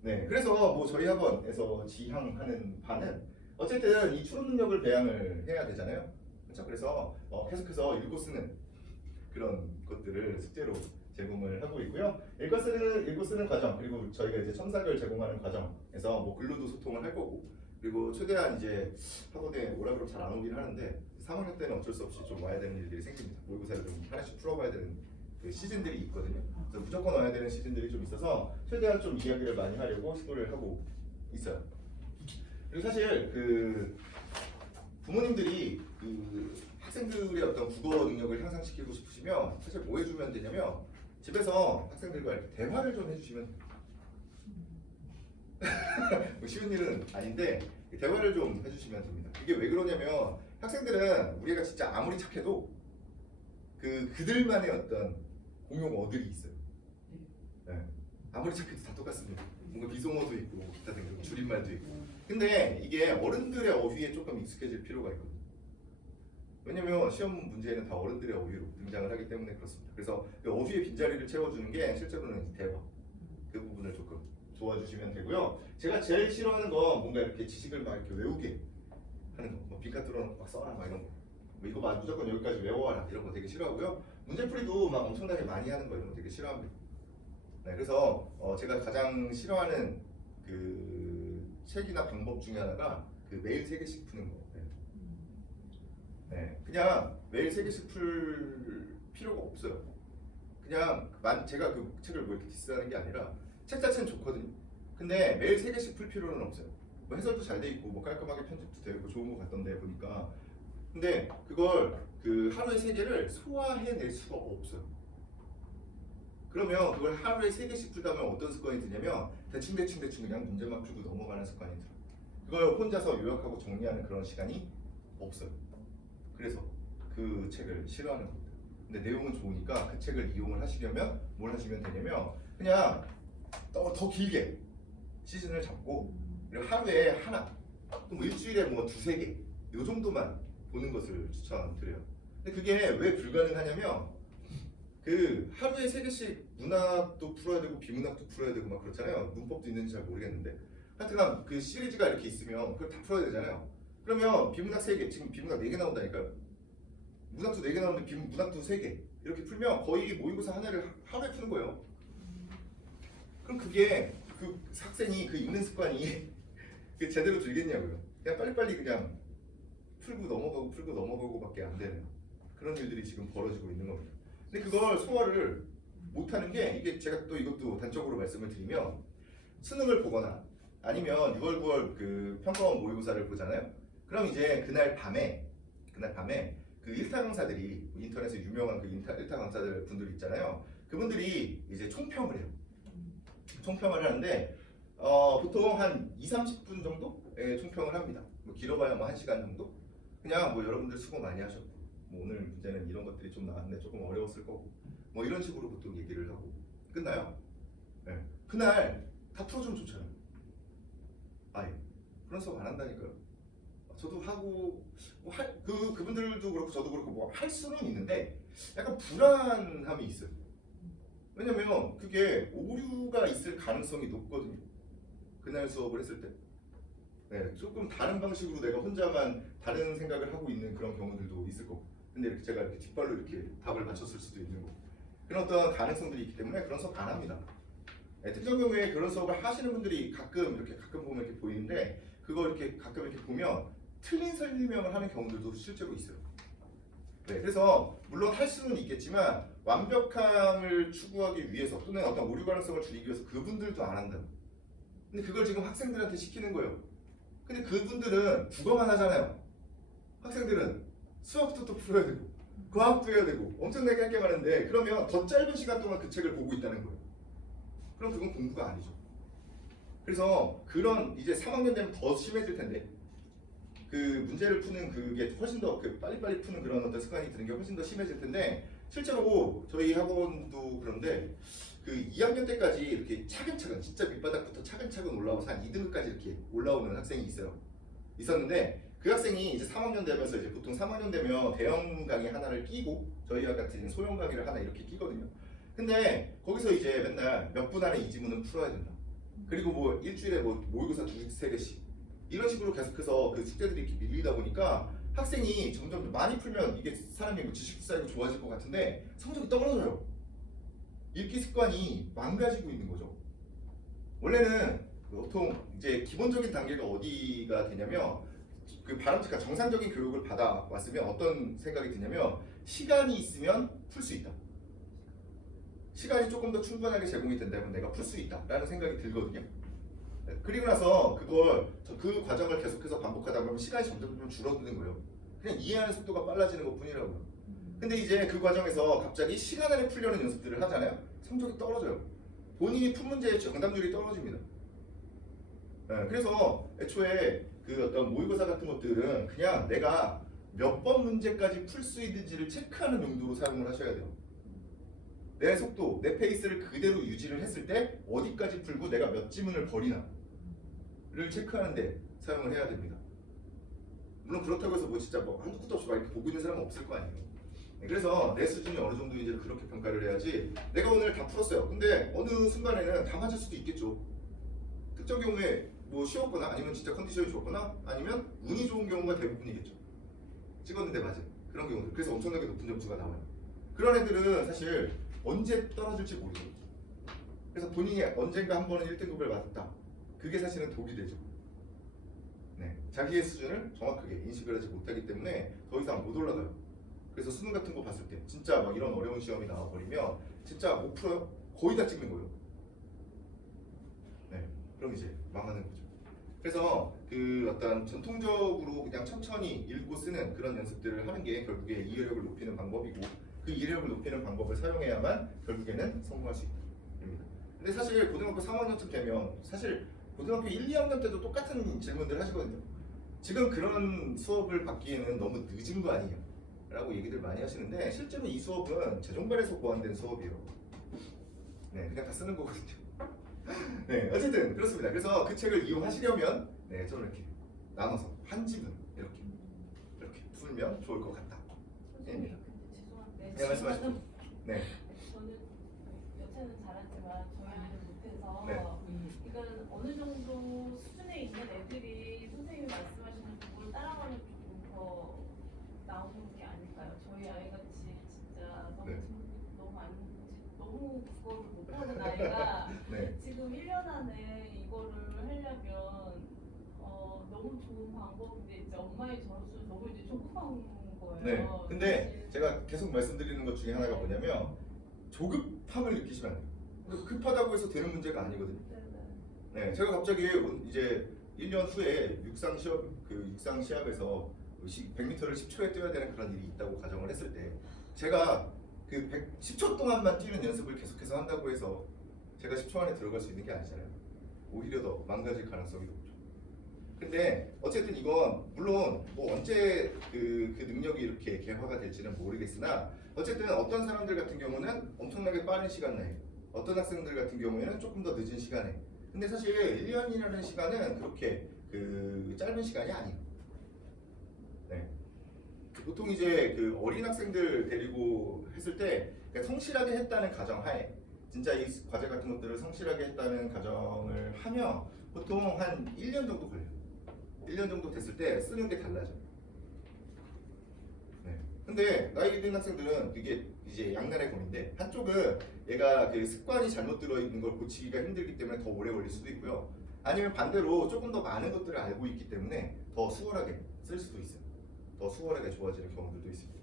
네, 그래서 뭐 저희 학원에서 지향하는 바는 어쨌든 이 추론 능력을 배양을 해야 되잖아요. 그렇죠? 그래서 계속해서 읽고 쓰는 그런 것들을 숙제로 제공을 하고 있고요. 읽고 쓰는 과정 그리고 저희가 이제 첨삭을 제공하는 과정에서 뭐 글로도 소통을 할 거고 그리고 최대한 이제 학원에 오라 그러면 잘 안 오긴 하는데 3학년 때는 어쩔 수 없이 좀 와야 되는 일들이 생깁니다. 모의고사를 좀 하나씩 풀어봐야 되는 그 시즌들이 있거든요. 그래서 무조건 와야 되는 시즌들이 좀 있어서 최대한 좀 이야기를 많이 하려고 시도를 하고 있어요. 그리고 사실 그 부모님들이 그 학생들의 어떤 국어 능력을 향상시키고 싶으시면 사실 뭐 해주면 되냐면 집에서 학생들과 이렇게 대화를 좀 해주시면 뭐 쉬운 일은 아닌데 대화를 좀 해주시면 됩니다. 이게 왜 그러냐면 학생들은 우리가 진짜 아무리 착해도 그들만의 어떤 공용 어들이 있어요. 네. 아무리 착해도 다 똑같습니다. 뭔가 비속어도 있고 기타 등등 줄임말도 있고. 근데 이게 어른들의 어휘에 조금 익숙해질 필요가 있거든요. 왜냐면 시험 문제에는 다 어른들의 어휘로 등장을 하기 때문에 그렇습니다. 그래서 그 어휘의 빈자리를 채워주는 게 실제로는 대화. 그 부분을 조금 도와주시면 되고요. 제가 제일 싫어하는 건 뭔가 이렇게 지식을 막 이렇게 외우게 하는 거. 뭐 빈칸 뚫어놓고 막 써라 막 이런 거. 뭐 이거 막 무조건 여기까지 외워와라 이런 거 되게 싫어하고요. 문제풀이도 막 엄청나게 많이 하는 거 이런 거 되게 싫어합니다. 네, 그래서 제가 가장 싫어하는 그 책이나 방법 중에 하나가 그 매일 3개씩 푸는 거. 네, 그냥 매일 3개씩 풀 필요가 없어요. 그냥 제가 그 책을 뭐 이렇게 디스하는 게 아니라 책 자체는 좋거든요. 근데 매일 3개씩 풀 필요는 없어요. 뭐 해설도 잘 돼 있고 뭐 깔끔하게 편집도 되고 좋은 거 같던데 보니까. 근데 그걸 그 하루에 3개를 소화해낼 수가 없어요. 그러면 그걸 하루에 3개씩 풀다면 어떤 습관이 드냐면 대충 그냥 문제만 풀고 넘어가는 습관이 들어요. 그걸 혼자서 요약하고 정리하는 그런 시간이 없어요. 그래서 그 책을 싫어하는 겁니다. 근데 내용은 좋으니까 그 책을 이용을 하시려면 뭘 하시면 되냐면 그냥 더 길게 시즌을 잡고 그리고 하루에 하나 또 뭐 일주일에 뭐 2-3개 요 정도만 보는 것을 추천드려요. 근데 그게 왜 불가능하냐면 그 하루에 3개씩 문학도 풀어야 되고 비문학도 풀어야 되고 막 그렇잖아요. 문법도 있는지 잘 모르겠는데 하여튼간 그 시리즈가 이렇게 있으면 그걸 다 풀어야 되잖아요. 그러면 비문학 3개, 지금 비문학 4개 나온다니까요. 문학도 4개 나오는데 문학도 3개 이렇게 풀면 거의 모의고사 하나를 하루에 푸는 거예요. 그럼 그게 그 학생이 그 읽는 습관이 제대로 들겠냐고요. 그냥 빨리빨리 그냥 풀고 넘어가고 밖에 안 되는 그런 일들이 지금 벌어지고 있는 겁니다. 근데 그걸 소화를 못하는 게 이게 제가 또 이것도 단적으로 말씀을 드리면 수능을 보거나 아니면 6월 9월 그 평가원 모의고사를 보잖아요. 그럼 이제 그날 밤에 그 일타 강사들이 인터넷에 유명한 그 일타 강사들 분들 있잖아요. 그분들이 이제 총평을 해요. 총평을 하는데 보통 한 2-30분 정도의 총평을 합니다. 뭐 길어봐야 뭐 1시간 정도? 그냥 뭐 여러분들 수고 많이 하셨고 뭐 오늘 문제는 이런 것들이 좀 나왔는데 조금 어려웠을 거고 뭐 이런 식으로 보통 얘기를 하고 끝나요. 네. 그날 다 풀어주면 좋잖아요. 아예 그런 수업 안 한다니까요. 저도 하고 뭐 그분들도 그렇고 저도 그렇고 뭐 할 수는 있는데 약간 불안함이 있어요. 왜냐면 그게 오류가 있을 가능성이 높거든요. 그날 수업을 했을 때. 네, 조금 다른 방식으로 내가 혼자만 다른 생각을 하고 있는 그런 경우들도 있을 거고. 근데 이렇게 제가 이렇게 뒷발로 이렇게 답을 맞췄을 수도 있는 거고. 그런 어떤 가능성들이 있기 때문에 그런 수업 안 합니다. 네, 특정 경우에 그런 수업을 하시는 분들이 가끔 보면 이렇게 보이는데 그거 이렇게 가끔 이렇게 보면 틀린 설명을 하는 경우들도 실제로 있어요. 네, 그래서 물론 할 수는 있겠지만 완벽함을 추구하기 위해서 또는 어떤 오류 가능성을 줄이기 위해서 그분들도 안 한다. 근데 그걸 지금 학생들한테 시키는 거예요. 근데 그분들은 국어만 하잖아요. 학생들은 수학도 또 풀어야 되고 과학도 해야 되고 엄청나게 할 게 많은데 그러면 더 짧은 시간 동안 그 책을 보고 있다는 거예요. 그럼 그건 공부가 아니죠. 그래서 그런 이제 3학년 되면 더 심해질 텐데 그 문제를 푸는 그게 훨씬 더 그 빨리빨리 푸는 그런 어떤 습관이 드는 게 훨씬 더 심해질 텐데 실제로 저희 학원도 그런데 그 2학년 때까지 이렇게 차근차근 진짜 밑바닥부터 차근차근 올라와서 한 2등급까지 이렇게 올라오는 학생이 있었는데 그 학생이 이제 3학년 되면서 이제 보통 3학년 되면 대형 강의 하나를 끼고 저희 학 같은 소형 강의를 하나 이렇게 끼거든요. 근데 거기서 이제 맨날 몇 분 안에 이 지문은 풀어야 된다. 그리고 뭐 일주일에 뭐 모의고사 2-3개씩 이런 식으로 계속해서 그 숙제들이 이렇게 밀리다 보니까 학생이 점점 많이 풀면 이게 사람이 뭐 지식 쌓이고 좋아질 것 같은데 성적이 떨어져요. 읽기 습관이 망가지고 있는 거죠. 원래는 보통 이제 기본적인 단계가 어디가 되냐면 그 바람직한 정상적인 교육을 받아왔으면 어떤 생각이 드냐면 시간이 있으면 풀 수 있다. 시간이 조금 더 충분하게 제공이 된다면 내가 풀 수 있다 라는 생각이 들거든요. 그리고 나서 그 과정을 계속해서 반복하다 보면 시간이 점점 좀 줄어드는 거예요. 그냥 이해하는 속도가 빨라지는 것 뿐이라고요. 근데 이제 그 과정에서 갑자기 시간 안에 풀려는 연습들을 하잖아요. 성적이 떨어져요. 본인이 푼 문제의 정답률이 떨어집니다. 네, 그래서 애초에 그 어떤 모의고사 같은 것들은 그냥 내가 몇 번 문제까지 풀 수 있는지를 체크하는 용도로 사용을 하셔야 돼요. 내 속도, 내 페이스를 그대로 유지를 했을 때 어디까지 풀고 내가 몇 지문을 버리나를 체크하는데 사용을 해야 됩니다. 물론 그렇다고 해서 뭐 진짜 뭐 한도 끝도 없이 막 이렇게 보고 있는 사람은 없을 거 아니에요. 그래서 내 수준이 어느 정도인지를 그렇게 평가를 해야지 내가 오늘 다 풀었어요. 근데 어느 순간에는 다 맞을 수도 있겠죠. 특정 경우에 뭐 쉬웠거나 아니면 진짜 컨디션이 좋았거나 아니면 운이 좋은 경우가 대부분이겠죠. 찍었는데 맞아요. 그런 경우들. 그래서 엄청나게 높은 점수가 나와요. 그런 애들은 사실 언제 떨어질지 모르죠. 그래서 본인이 언젠가 한 번은 1등급을 받았다. 그게 사실은 독이 되죠. 네, 자기의 수준을 정확하게 인식을 하지 못하기 때문에 더 이상 못 올라가요. 그래서 수능 같은 거 봤을 때 진짜 막 이런 어려운 시험이 나와버리면 진짜 못 풀어요? 거의 다 찍는 거예요. 네, 그럼 이제 망하는 거죠. 그래서 그 어떤 전통적으로 그냥 천천히 읽고 쓰는 그런 연습들을 하는 게 결국에 이해력을 높이는 방법이고 그 이해력을 높이는 방법을 사용해야만 결국에는 성공할 수 있습니다. 근데 사실 고등학교 3학년쯤 되면 사실 고등학교 1, 2학년 때도 똑같은 질문들 하시거든요. 지금 그런 수업을 받기에는 너무 늦은 거 아니냐 라고 얘기들 많이 하시는데 실제로 이 수업은 재종발에서 고안된 수업이에요. 네, 그냥 다 쓰는 거거든요. 네, 어쨌든 그렇습니다. 그래서 그 책을 이용하시려면 네, 저는 이렇게 나눠서 한 지문 이렇게 풀면 좋을 것 같다. 선생님, 근데 죄송한데 네, 말씀하십시오. 네. 저는 여태는 잘하지만 저희는 못해서 네. 이건 어느 정도 수준에 있는 애들이 선생님이 말씀하시는 그걸 따라가면 조금 더 나오는 게 아닐까요? 저희 아이같이 진짜 네. 너무 그거를 못하는 아이가 네. 지금 1년 안에 이거를 하려면 너무 좋은 방법인데 이제 엄마의 저로서 너무 이제 조급한 거예요. 네. 근데 사실. 제가 계속 말씀드리는 것 중에 하나가 뭐냐면 조급함을 느끼시면 안 돼요. 급하다고 해서 되는 문제가 아니거든요. 네, 제가 갑자기 이제 1년 후에 육상 시합에서 100m를 10초에 뛰어야 되는 그런 일이 있다고 가정을 했을 때 제가 그 10초 동안만 뛰는 연습을 계속해서 한다고 해서 제가 10초 안에 들어갈 수 있는 게 아니잖아요. 오히려 더 망가질 가능성이 높죠. 근데 어쨌든 이건 물론 뭐 언제 그 능력이 이렇게 개화가 될지는 모르겠으나 어쨌든 어떤 사람들 같은 경우는 엄청나게 빠른 시간 내에 어떤 학생들 같은 경우에는 조금 더 늦은 시간에 근데 사실 1년이라는 시간은 그렇게 그 짧은 시간이 아니에요. 네. 보통 이제 그 어린 학생들 데리고 했을 때 성실하게 했다는 가정하에 진짜 이 과제 같은 것들을 성실하게 했다는 가정을 하면 보통 한 1년 정도 걸려요. 1년 정도 됐을 때 쓰는 게 달라져요. 네. 근데 나이 든 학생들은 그게 이제 양날의 검인데 한쪽은 얘가 그 습관이 잘못 들어있는 걸 고치기가 힘들기 때문에 더 오래 걸릴 수도 있고요. 아니면 반대로 조금 더 많은 것들을 알고 있기 때문에 더 수월하게 쓸 수도 있어요. 더 수월하게 좋아지는 경우들도 있습니다.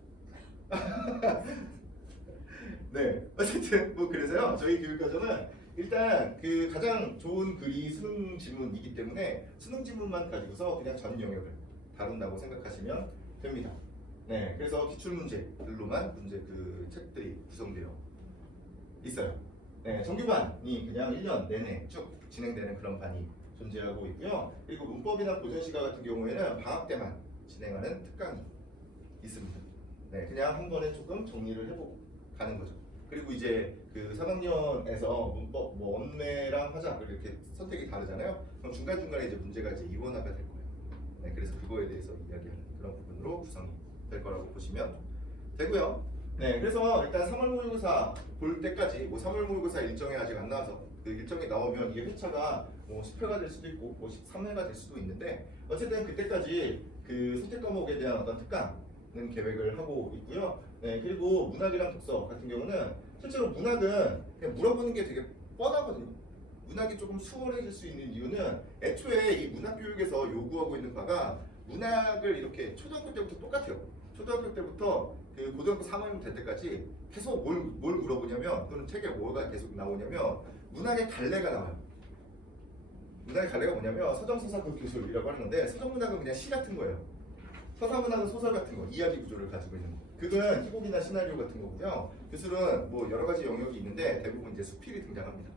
네, 어쨌든 뭐 그래서요. 저희 교육과정은 일단 그 가장 좋은 글이 수능 지문이기 때문에 수능 지문만 가지고서 그냥 전 영역을 다룬다고 생각하시면 됩니다. 네, 그래서 기출 문제들로만 문제 그 책들이 구성되어 있어요. 네, 정규반이 그냥 1년 내내 쭉 진행되는 그런 반이 존재하고 있고요. 그리고 문법이나 고전시가 같은 경우에는 방학 때만 진행하는 특강이 있습니다. 네, 그냥 한 번에 조금 정리를 해보고 가는 거죠. 그리고 이제 그 3학년에서 문법 뭐 언매랑 화작 이렇게 선택이 다르잖아요. 그럼 중간중간에 이제 문제가 이제 이원화가 될 거예요. 네, 그래서 그거에 대해서 이야기하는 그런 부분으로 구성이 될 거라고 보시면 되고요. 네, 그래서 일단 3월 모의고사 볼 때까지 뭐 3월 모의고사 일정이 아직 안 나와서 그 일정이 나오면 이게 회차가 뭐 10회가 될 수도 있고 뭐 13회가 될 수도 있는데 어쨌든 그때까지 그 선택 과목에 대한 어떤 특강은 계획을 하고 있고요. 네, 그리고 문학이랑 독서 같은 경우는 실제로 문학은 그냥 물어보는 게 되게 뻔하거든요. 문학이 조금 수월해질 수 있는 이유는 애초에 이 문학 교육에서 요구하고 있는 바가 문학을 이렇게 초등학교 때부터 똑같아요. 초등학교 때부터 그 고등학교 3학년 될 때까지 계속 뭘 물어보냐면 또는 책에 뭐가 계속 나오냐면 문학의 갈래가 나와요. 문학의 갈래가 뭐냐면 서정서사 교술이라고 하는 건데 서정문학은 그냥 시 같은 거예요. 서사문학은 소설 같은 거, 이야기 구조를 가지고 있는 거. 그건 희곡이나 시나리오 같은 거고요. 교술은 뭐 여러 가지 영역이 있는데 대부분 이제 수필이 등장합니다.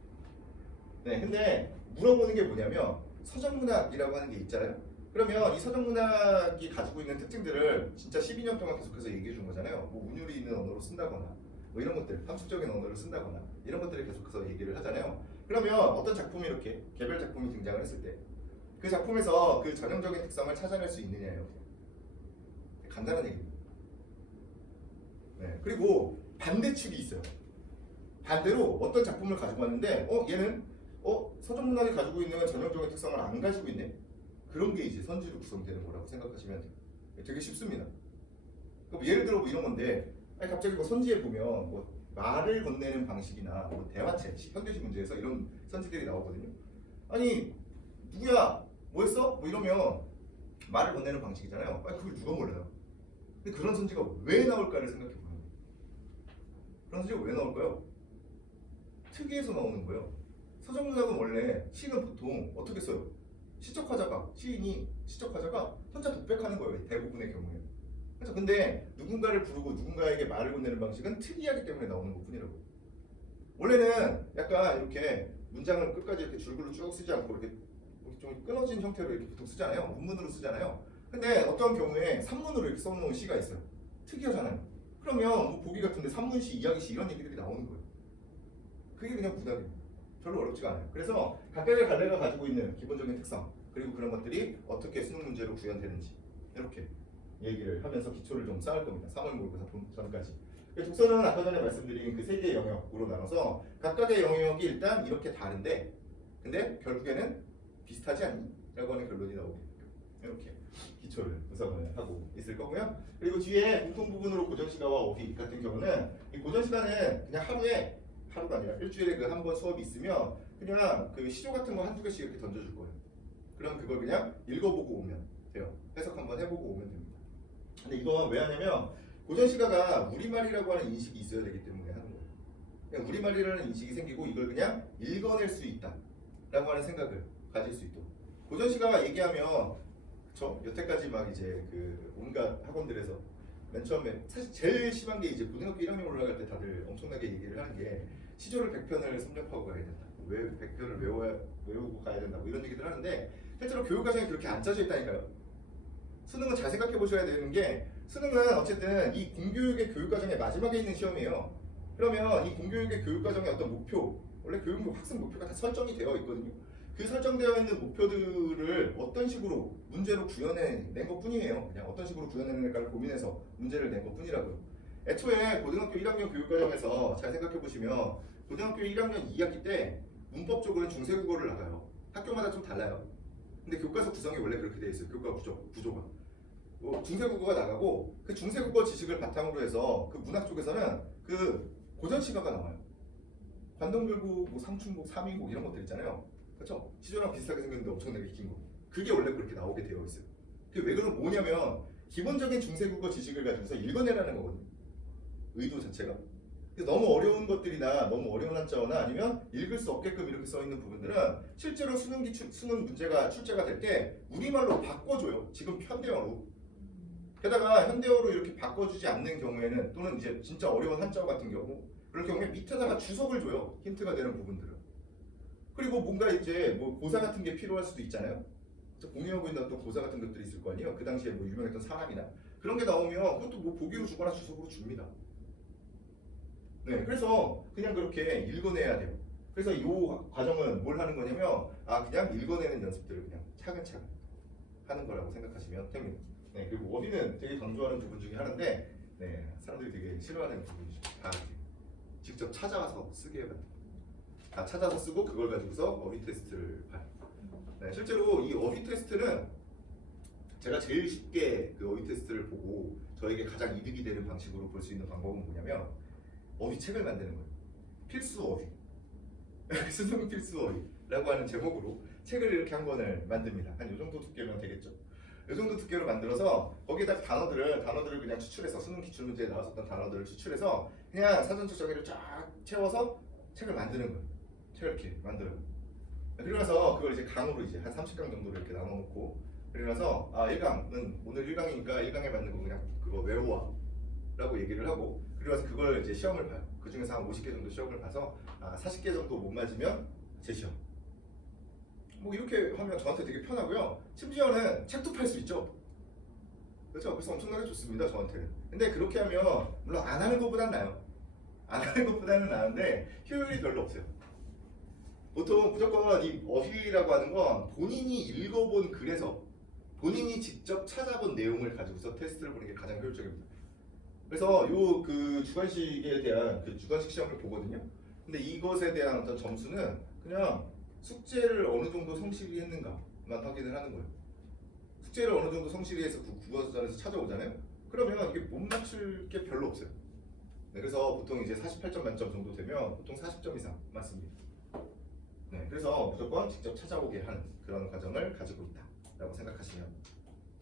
네, 근데 물어보는 게 뭐냐면 서정문학이라고 하는 게 있잖아요. 그러면 이 서정문학이 가지고 있는 특징들을 진짜 12년 동안 계속해서 얘기해 준 거잖아요. 뭐 운율이 있는 언어로 쓴다거나 뭐 이런 것들, 함축적인 언어를 쓴다거나 이런 것들을 계속해서 얘기를 하잖아요. 그러면 어떤 작품이 이렇게 개별 작품이 등장을 했을 때 그 작품에서 그 전형적인 특성을 찾아낼 수 있느냐예요. 간단한 얘기입니다. 네, 그리고 반대축이 있어요. 반대로 어떤 작품을 가지고 왔는데 얘는 서정문학이 가지고 있는 전형적인 특성을 안 가지고 있네. 그런 게 이제 선지로 구성되는 거라고 생각하시면 돼요. 되게 쉽습니다. 뭐 예를 들어 뭐 이런 건데 갑자기 뭐 선지에 보면 뭐 말을 건네는 방식이나 뭐 대화책, 현대시 문제에서 이런 선지들이 나오거든요. 아니 누구야? 뭐 했어? 뭐 이러면 말을 건네는 방식이잖아요. 그걸 누가 몰라요? 근데 그런 선지가 왜 나올까를 생각해보면 그런 선지가 왜 나올까요? 특이해서 나오는 거예요. 서정문학은 원래 시는 보통 어떻게 써요? 시적화자가 시인이 시적화자가 혼자 독백하는 거예요. 대부분의 경우에. 그래서 근데 누군가를 부르고 누군가에게 말을 건네는 방식은 특이하기 때문에 나오는 것뿐이라고. 원래는 약간 이렇게 문장을 끝까지 이렇게 줄글로 쭉 쓰지 않고 이렇게 좀 끊어진 형태로 이렇게 보통 쓰잖아요. 문문으로 쓰잖아요. 근데 어떤 경우에 산문으로 이렇게 써놓은 시가 있어요. 특이하잖아요. 그러면 뭐 보기 같은데 산문시, 이야기시 이런 얘기들이 나오는 거예요. 그게 그냥 문학입니다. 별로 어렵지가 않아요. 그래서 각각의 갈래가 가지고 있는 기본적인 특성 그리고 그런 것들이 어떻게 수능 문제로 구현되는지 이렇게 얘기를 하면서 기초를 좀 쌓을 겁니다. 3월 모의고사 전까지. 독서는 아까 전에 말씀드린 그 세 개의 영역으로 나눠서 각각의 영역이 일단 이렇게 다른데 근데 결국에는 비슷하지 않니? 라고 하는 결론이 나오게 이렇게 기초를 구성을 하고 있을 거고요. 그리고 뒤에 공통 부분으로 고전시가와 어휘 같은 경우는 이 고전시가는 그냥 하루가 아니라 일주일에 그 한 번 수업이 있으면 그냥 그 시조 같은 거 한두 개씩 이렇게 던져줄 거예요. 그럼 그걸 그냥 읽어보고 오면 돼요. 해석 한번 해보고 오면 됩니다. 근데 이건 왜 하냐면 고전시가가 우리말이라고 하는 인식이 있어야 되기 때문에 하는 거예요. 그냥 우리말이라는 인식이 생기고 이걸 그냥 읽어낼 수 있다 라고 하는 생각을 가질 수 있도록 고전시가 얘기하면 여태까지 막 이제 그 온갖 학원들에서 맨 처음에 사실 제일 심한 게 이제 고등학교 1학년 올라갈 때 다들 엄청나게 얘기를 하는 게 시조를 100편을 섭렵하고 가야 된다. 왜 100편을 외우고 가야 된다고 이런 얘기들 하는데 실제로 교육과정이 그렇게 안 짜져 있다니까요. 수능은 잘 생각해 보셔야 되는 게 수능은 어쨌든 이 공교육의 교육과정의 마지막에 있는 시험이에요. 그러면 이 공교육의 교육과정의 어떤 목표 원래 교육 학생 목표가 다 설정이 되어 있거든요. 그 설정되어 있는 목표들을 어떤 식으로 문제로 구현해낸 것뿐이에요. 그냥 어떤 식으로 구현해낼까를 고민해서 문제를 낸 것뿐이라고요. 애초에 고등학교 1학년 교육과정에서 잘 생각해보시면 고등학교 1학년 2학기 때 문법적으로는 중세국어를 나가요. 학교마다 좀 달라요. 근데 교과서 구성이 원래 그렇게 돼 있어요. 교과 구조가 중세국어가 나가고 그 중세국어 지식을 바탕으로 해서 그 문학 쪽에서는 그 고전시가가 나와요. 관동별국, 뭐 상춘곡, 삼인곡 이런 것들 있잖아요. 그렇죠? 시조랑 비슷하게 생겼는데 엄청나게 긴 거. 그게 원래 그렇게 나오게 되어 있어요. 그게 왜 그런 뭐냐면 기본적인 중세국어 지식을 가지고서 읽어내라는 거거든요. 의도 자체가. 그래서 너무 어려운 것들이나 너무 어려운 한자어나 아니면 읽을 수 없게끔 이렇게 써 있는 부분들은 실제로 수능 문제가 출제가 될 때 우리말로 바꿔줘요. 지금 현대어로. 게다가 현대어로 이렇게 바꿔주지 않는 경우에는 또는 이제 진짜 어려운 한자어 같은 경우 그런 경우에 밑에다가 주석을 줘요. 힌트가 되는 부분들은. 그리고 뭔가 이제 뭐 고사 같은 게 필요할 수도 있잖아요. 공유하고 있는 어떤 고사 같은 것들이 있을 거 아니에요. 그 당시에 뭐 유명했던 사람이나 그런 게 나오면 그것도 뭐 보기로 주거나 주석으로 줍니다. 네, 그래서 그냥 그렇게 읽어내야 돼요. 그래서 이 과정은 뭘 하는 거냐면 그냥 읽어내는 연습들을 그냥 차근차근 하는 거라고 생각하시면 됩니다. 네, 그리고 어휘는 되게 강조하는 부분 중에 하나인데 사람들이 되게 싫어하는 부분이죠. 다 직접 찾아와서 쓰게 해봤다. 다 찾아서 쓰고 그걸 가지고서 어휘 테스트를 봐요. 네, 실제로 이 어휘 테스트는 제가 제일 쉽게 그 어휘 테스트를 보고 저에게 가장 이득이 되는 방식으로 볼 수 있는 방법은 뭐냐면 어휘 책을 만드는 거예요. 필수 어휘, 수능 필수 어휘라고 하는 제목으로 책을 이렇게 한 권을 만듭니다. 한 이 정도 두께면 되겠죠. 이 정도 두께로 만들어서 거기에다 단어들을 그냥 추출해서 수능 기출 문제에 나왔었던 단어들을 추출해서 그냥 사전적 정의를 쫙 채워서 책을 만드는 거예요. 책을 이렇게 만들어요. 그리고 나서 그걸 이제 강으로 이제 한 30강 정도로 이렇게 나눠놓고 그리고 나서 1강은 오늘 1강이니까 1강에 맞는 거 그냥 그거 외워와 라고 얘기를 하고 그리고 나서 그걸 이제 시험을 봐요. 그 중에서 한 50개 정도 시험을 봐서 40개 정도 못 맞으면 재시험. 뭐 이렇게 하면 저한테 되게 편하고요. 심지어는 책도 팔 수 있죠. 그렇죠? 그래서 엄청나게 좋습니다. 저한테는. 근데 그렇게 하면 물론 안 하는 것보단 나아요. 안 하는 것보다는 나은데 효율이 별로 없어요. 보통 무조건 이 어휘라고 하는 건 본인이 읽어본 글에서 본인이 직접 찾아본 내용을 가지고서 테스트를 보는 게 가장 효율적입니다. 그래서 요 그 주관식에 대한 그 주관식 시험을 보거든요. 근데 이것에 대한 어떤 점수는 그냥 숙제를 어느 정도 성실히 했는가만 확인을 하는 거예요. 숙제를 어느 정도 성실히 해서 국어사전에서 찾아오잖아요. 그러면 이게 못 맞출 게 별로 없어요. 네, 그래서 보통 이제 48점 만점 정도 되면 보통 40점 이상 맞습니다. 네, 그래서 무조건 직접 찾아오게 하는 그런 과정을 가지고 있다라고 생각하시면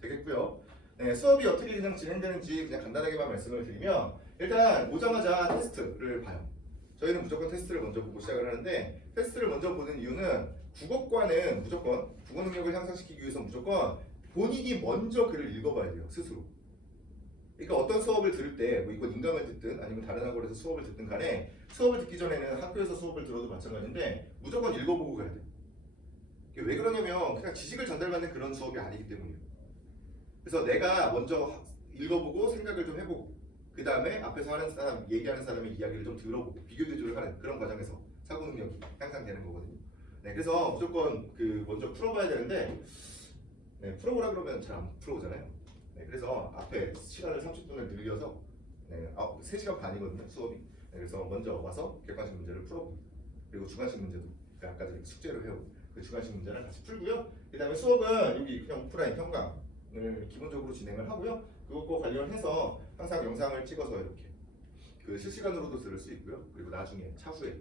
되겠고요. 네, 수업이 어떻게 그냥 진행되는지 그냥 간단하게만 말씀을 드리면 일단 오자마자 테스트를 봐요. 저희는 무조건 테스트를 먼저 보고 시작을 하는데 테스트를 먼저 보는 이유는 국어과는 무조건 국어 능력을 향상시키기 위해서 무조건 본인이 먼저 글을 읽어봐야 돼요. 스스로. 그러니까 어떤 수업을 들을 때 뭐 이건 인강을 듣든 아니면 다른 학원에서 수업을 듣든 간에 수업을 듣기 전에는 학교에서 수업을 들어도 마찬가지인데 무조건 읽어보고 가야 돼요. 왜 그러냐면 그냥 지식을 전달받는 그런 수업이 아니기 때문이에요. 그래서 내가 먼저 읽어보고 생각을 좀 해보고 그 다음에 앞에서 하는 사람, 얘기하는 사람의 이야기를 좀 들어보고 비교 교조를 하는 그런 과정에서 사고 능력이 향상되는 거거든요. 네, 그래서 무조건 그 먼저 풀어봐야 되는데 풀어보라 그러면 잘 안 풀어보잖아요. 네, 그래서 앞에 시간을 30분을 늘려서 3시간 반이거든요 수업이. 네, 그래서 먼저 와서 객관식 문제를 풀어보고 그리고 주관식 문제도 아까 전에 숙제로 해오고 그 주관식 문제를 같이 풀고요. 그 다음에 수업은 여기 그냥 오프라인 현강을 기본적으로 진행을 하고요. 그것과 관련해서 항상 영상을 찍어서 이렇게 그 실시간으로도 들을 수 있고요. 그리고 나중에 차후에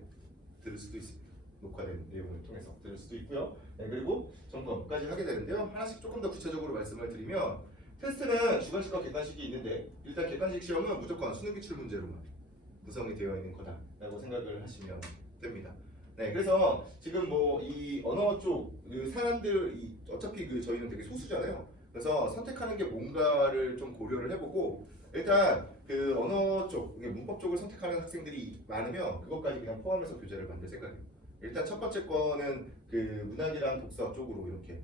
들을 수도 있습니다. 녹화된 내용을 통해서 들을 수도 있고요. 네, 그리고 점검까지 하게 되는데요. 하나씩 조금 더 구체적으로 말씀을 드리면 테스트는 주관식과 객관식이 있는데 일단 객관식 시험은 무조건 수능 기출 문제로만 구성이 되어 있는 거다라고 생각을 하시면 됩니다. 네, 그래서 지금 뭐 이 언어 쪽 그 사람들 어차피 그 저희는 되게 소수잖아요. 그래서 선택하는 게 뭔가를 좀 고려를 해보고 일단 그 언어 쪽, 문법 쪽을 선택하는 학생들이 많으면 그것까지 그냥 포함해서 교재를 만들 생각이에요. 일단 첫 번째 거는 그 문학이랑 독서 쪽으로 이렇게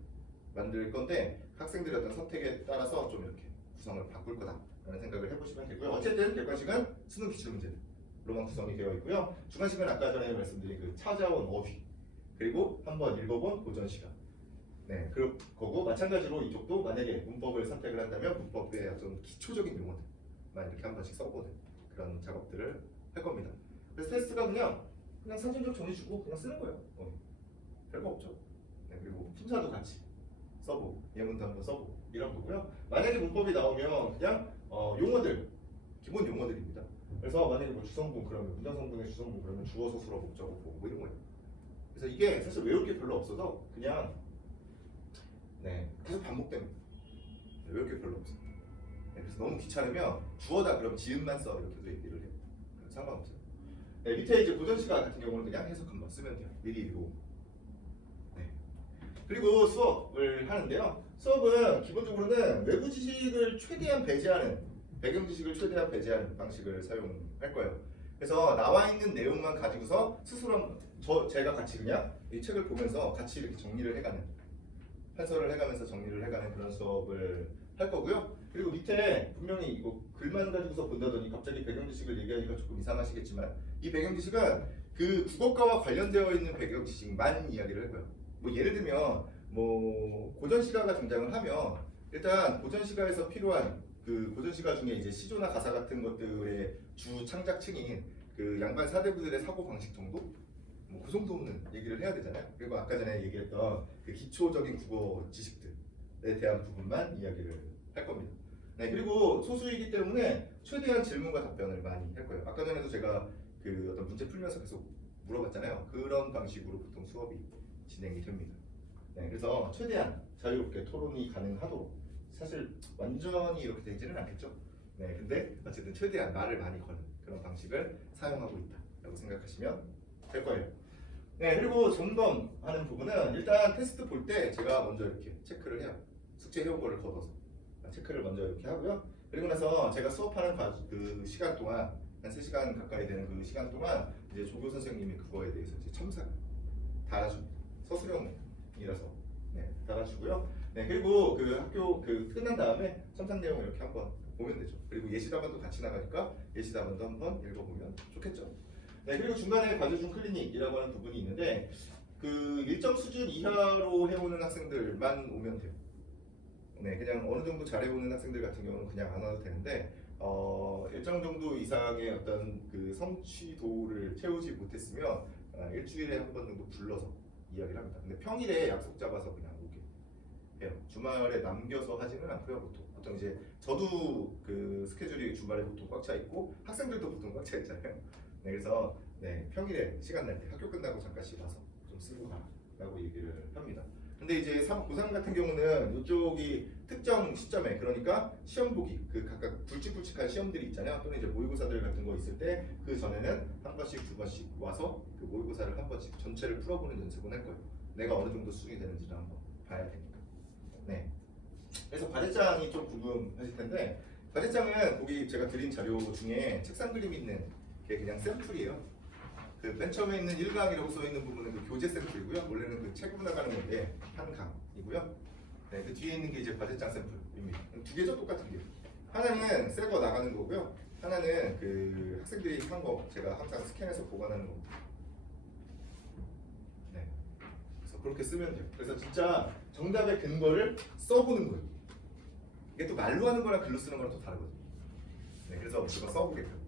만들 건데 학생들의 어떤 선택에 따라서 좀 이렇게 구성을 바꿀 거다라는 생각을 해보시면 되고요. 어쨌든 객관식은 수능 기출 문제로만 구성이 되어 있고요. 주관식은 아까 전에 말씀드린 그 찾아온 어휘 그리고 한번 읽어본 고전 시간. 네, 그거고 마찬가지로 이쪽도 만약에 문법을 선택을 한다면 문법의 어떤 기초적인 용어들만 이렇게 한 번씩 써보는 그런 작업들을 할 겁니다. 그래서 테스트가 그냥 사전적 정의 주고 그냥 쓰는 거예요. 별거 없죠. 네, 그리고 품사도 같이 써보고 예문도 한번 써보고 이런 거고요. 만약에 문법이 나오면 그냥 용어들 기본 용어들입니다. 그래서 만약에 뭐 주성분 그러면 문장성분의 주성분 그러면 주어 서술어 목적어 보고 뭐 이런 거예요. 그래서 이게 사실 외울 게 별로 없어서 그냥 계속 반복됩니다. 외울 게 별로 없어요. 그래서 너무 귀찮으면 주어다 그럼 지음만 써 이렇게도 얘기를 해요. 상관없어요. 밑에 이제 고전 시간 같은 경우는 그냥 해석 한번 쓰면 돼요. 미리 읽고. 그리고 수업을 하는데요. 수업은 기본적으로는 외부 지식을 최대한 배제하는 배경 지식을 최대한 배제하는 방식을 사용할 거예요. 그래서 나와 있는 내용만 가지고서 스스로 제가 같이 그냥 이 책을 보면서 같이 이렇게 정리를 해가는 판서를 해가면서 정리를 해가는 그런 수업을 할 거고요. 그리고 밑에 분명히 이거 글만 가지고서 본다더니 갑자기 배경 지식을 얘기하니까 조금 이상하시겠지만 이 배경 지식은 그 국어과와 관련되어 있는 배경 지식만 이야기를 할 거예요. 뭐 예를 들면 뭐 고전 시가가 등장을 하면 일단 고전 시가에서 필요한 그 고전 시가 중에 이제 시조나 가사 같은 것들의 주 창작층인 그 양반 사대부들의 사고 방식 정도 뭐 그 정도는 얘기를 해야 되잖아요. 그리고 아까 전에 얘기했던 그 기초적인 국어 지식들에 대한 부분만 이야기를 할 겁니다. 그리고 소수이기 때문에 최대한 질문과 답변을 많이 할 거예요. 아까 전에도 제가 그 어떤 문제 풀면서 계속 물어봤잖아요. 그런 방식으로 보통 수업이 진행이 됩니다. 그래서 최대한 자유롭게 토론이 가능하도록 사실 완전히 이렇게 되지는 않겠죠. 근데 어쨌든 최대한 말을 많이 거는 그런 방식을 사용하고 있다라고 생각하시면 될 거예요. 그리고 점검하는 부분은 일단 테스트 볼 때 제가 먼저 이렇게 체크를 해요. 숙제 효과를 걷어서 체크를 먼저 이렇게 하고요. 그리고 나서 제가 수업하는 그 시간 동안 한 3시간 가까이 되는 그 시간 동안 이제 조교 선생님이 그거에 대해서 이제 첨삭을 달아줍니다. 서술형이라서 달아주고요. 그리고 그 학교 그 끝난 다음에 첨삭 내용 이렇게 한번 보면 되죠. 그리고 예시 답안도 같이 나가니까 예시 답안도 한번 읽어보면 좋겠죠. 그리고 중간에 과제 중 클리닉이라고 하는 부분이 있는데 그 일정 수준 이하로 해오는 학생들만 오면 돼요. 그냥 어느 정도 잘해오는 학생들 같은 경우는 그냥 안 와도 되는데 일정 정도 이상의 어떤 그 성취도를 채우지 못했으면 일주일에 한 번 정도 불러서 이야기를 합니다. 근데 평일에 약속 잡아서 그냥 오게 해요. 주말에 남겨서 하지는 않고요. 보통 이제 저도 그 스케줄이 주말에 보통 꽉 차 있고 학생들도 보통 꽉 차 있잖아요. 그래서 평일에 시간 날 때 학교 끝나고 잠깐씩 와서 좀 쓰고 가라고 얘기를 합니다. 근데 이제 고3 같은 경우는 이쪽이 특정 시점에 그러니까 시험 보기 그 각각 굵직굵직한 시험들이 있잖아요. 또는 이제 모의고사들 같은 거 있을 때 그 전에는 한 번씩 두 번씩 와서 그 모의고사를 한 번씩 전체를 풀어보는 연습은 할 거예요. 내가 어느 정도 수긍이 되는지를 한번 봐야 되니까. 그래서 과제장이 좀 궁금하실 텐데 과제장은 거기 제가 드린 자료 중에 책상 그림 있는 게 그냥 샘플이에요. 그 맨 처음에 있는 1강이라고 써 있는 부분은 그 교재 샘플이고요. 원래는 그 책으로 나가는 건데 한 강이고요. 그 뒤에 있는 게 이제 과제장 샘플입니다. 두 개죠, 똑같은 게. 하나는 새 거 나가는 거고요. 하나는 그 학생들이 한 거 제가 항상 스캔해서 보관하는 겁니다. 그래서 그렇게 쓰면 돼요. 그래서 진짜 정답의 근거를 써보는 거예요. 이게 또 말로 하는 거랑 글로 쓰는 거랑 또 다르거든요. 그래서 그거 써보게끔.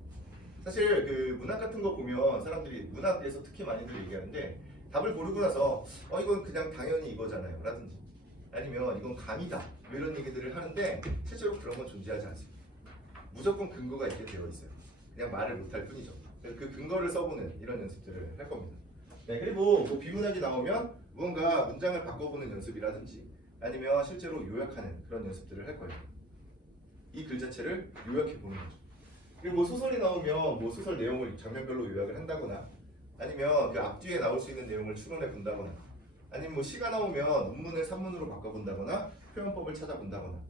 사실 그 문학 같은 거 보면 사람들이 문학에서 특히 많이들 얘기하는데 답을 고르고 나서 이건 그냥 당연히 이거잖아요 라든지 아니면 이건 감이다 이런 얘기들을 하는데 실제로 그런 건 존재하지 않습니다. 무조건 근거가 있게 되어 있어요. 그냥 말을 못할 뿐이죠. 그래서 그 근거를 써보는 이런 연습들을 할 겁니다. 그리고 뭐 비문학이 나오면 무언가 문장을 바꿔보는 연습이라든지 아니면 실제로 요약하는 그런 연습들을 할 거예요. 이 글 자체를 요약해보는 거죠. 그리고 뭐 소설이 나오면 뭐 소설 내용을 장면별로 요약을 한다거나 아니면 그 앞뒤에 나올 수 있는 내용을 추론해 본다거나 아니면 뭐 시가 나오면 논문을 산문으로 바꿔본다거나 표현법을 찾아본다거나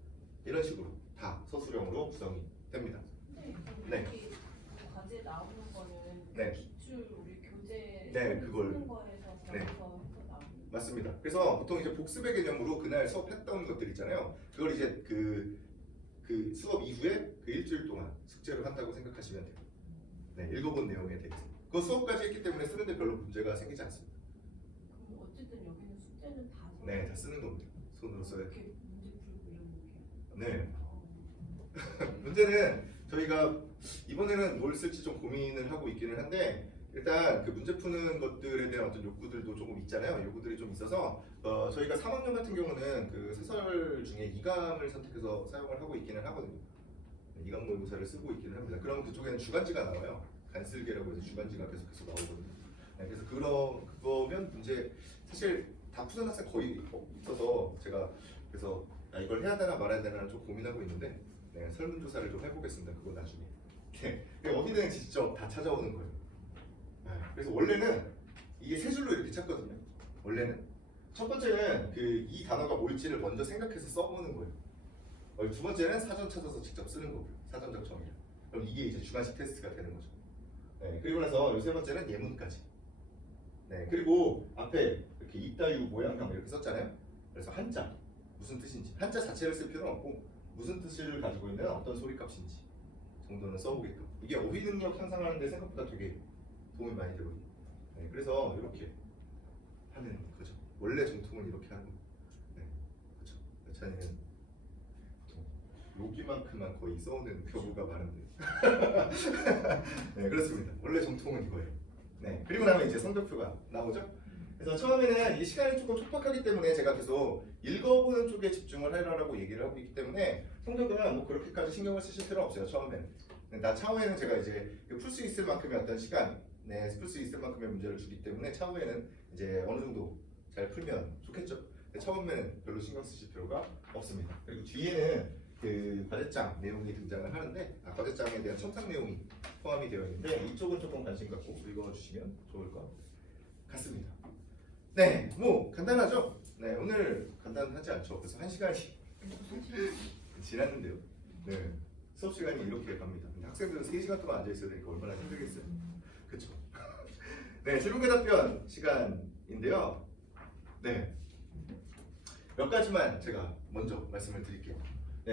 이런 식으로 다 서술형으로 구성이 됩니다. 여기 과제 나오는 거는 기출 우리 교재 그걸 쓰는 거에서 나와서 맞습니다. 그래서 보통 이제 복습의 개념으로 그날 수업했던 것들 있잖아요. 그걸 이제 그 수업 이후에 그 일주일 동안 숙제를 한다고 생각하시면 돼요. 읽어본 내용에 대해서. 그 수업까지 했기 때문에 쓰는데 별로 문제가 생기지 않습니다. 그럼 어쨌든 여기는 숙제는 다 다 쓰는 겁니다. 손으로 써야 돼요. 이렇게 문제 풀고 이런 게. 문제는 저희가 이번에는 뭘 쓸지 좀 고민을 하고 있기는 한데 일단 그 문제 푸는 것들에 대한 어떤 욕구들도 조금 있잖아요. 욕구들이 좀 있어서 저희가 3학년 같은 경우는 그 사설 중에 이감을 선택해서 사용을 하고 있기는 하거든요. 이감 모의고사를 쓰고 있기는 합니다. 그럼 그쪽에는 주간지가 나와요. 간슬개라고 해서 주간지가 계속해서 나오거든요. 그래서 그거면 문제 사실 다 푸는 학생 거의 있어서 제가 그래서 이걸 해야 되나 말아야 되나 좀 고민하고 있는데 설문조사를 좀 해보겠습니다. 그거 나중에. 어디는 직접 다 찾아오는 거예요. 그래서 원래는 이게 세 줄로 이렇게 찾거든요. 원래는 첫 번째는 그 이 단어가 뭘지를 먼저 생각해서 써보는 거예요. 두 번째는 사전 찾아서 직접 쓰는 거고요. 사전적 정의. 그럼 이게 이제 주관식 테스트가 되는 거죠. 그리고 나서 세 번째는 예문까지. 그리고 앞에 이렇게 이따유 모양형 이렇게 썼잖아요. 그래서 한자 무슨 뜻인지 한자 자체를 쓸 필요는 없고 무슨 뜻을 가지고 있는 어떤 소리값인지 정도는 써보게끔. 이게 어휘 능력 향상하는 데 생각보다 되게 도움이 많이 되거든요. 그래서 이렇게 하는 거죠. 원래 정통은 이렇게 하는 거죠. 그렇죠. 자네는 여기만큼만 거의 써오는 경우가 많은데. 그렇습니다. 원래 정통은 이거예요. 그리고 나면 이제 성적표가 나오죠. 그래서 처음에는 이 시간이 조금 촉박하기 때문에 제가 계속 읽어보는 쪽에 집중을 하라고 얘기를 하고 있기 때문에 성적은 뭐 그렇게까지 신경을 쓰실 필요 없어요. 처음에는. 차후에는 제가 이제 풀 수 있을 만큼의 어떤 시간, 풀 수 있을 만큼의 문제를 주기 때문에 차후에는 이제 어느 정도 잘 풀면 좋겠죠. 처음에는 별로 신경 쓰실 필요가 없습니다. 그리고 뒤에는 그 과제장 내용이 등장을 하는데 과제장에 대한 첨삭 내용이 포함이 되어 있는데 이쪽은 조금 관심 갖고 읽어주시면 좋을 것 같습니다. 뭐 간단하죠? 오늘 간단하지 않죠? 그래서 1시간이 지났는데요. 수업 시간이 이렇게 갑니다. 근데 학생들은 3시간 동안 앉아 있어야 되니까 얼마나 힘들겠어요. 그렇죠? 질문대답변 시간인데요. 몇 가지만 제가 먼저 말씀을 드릴게요.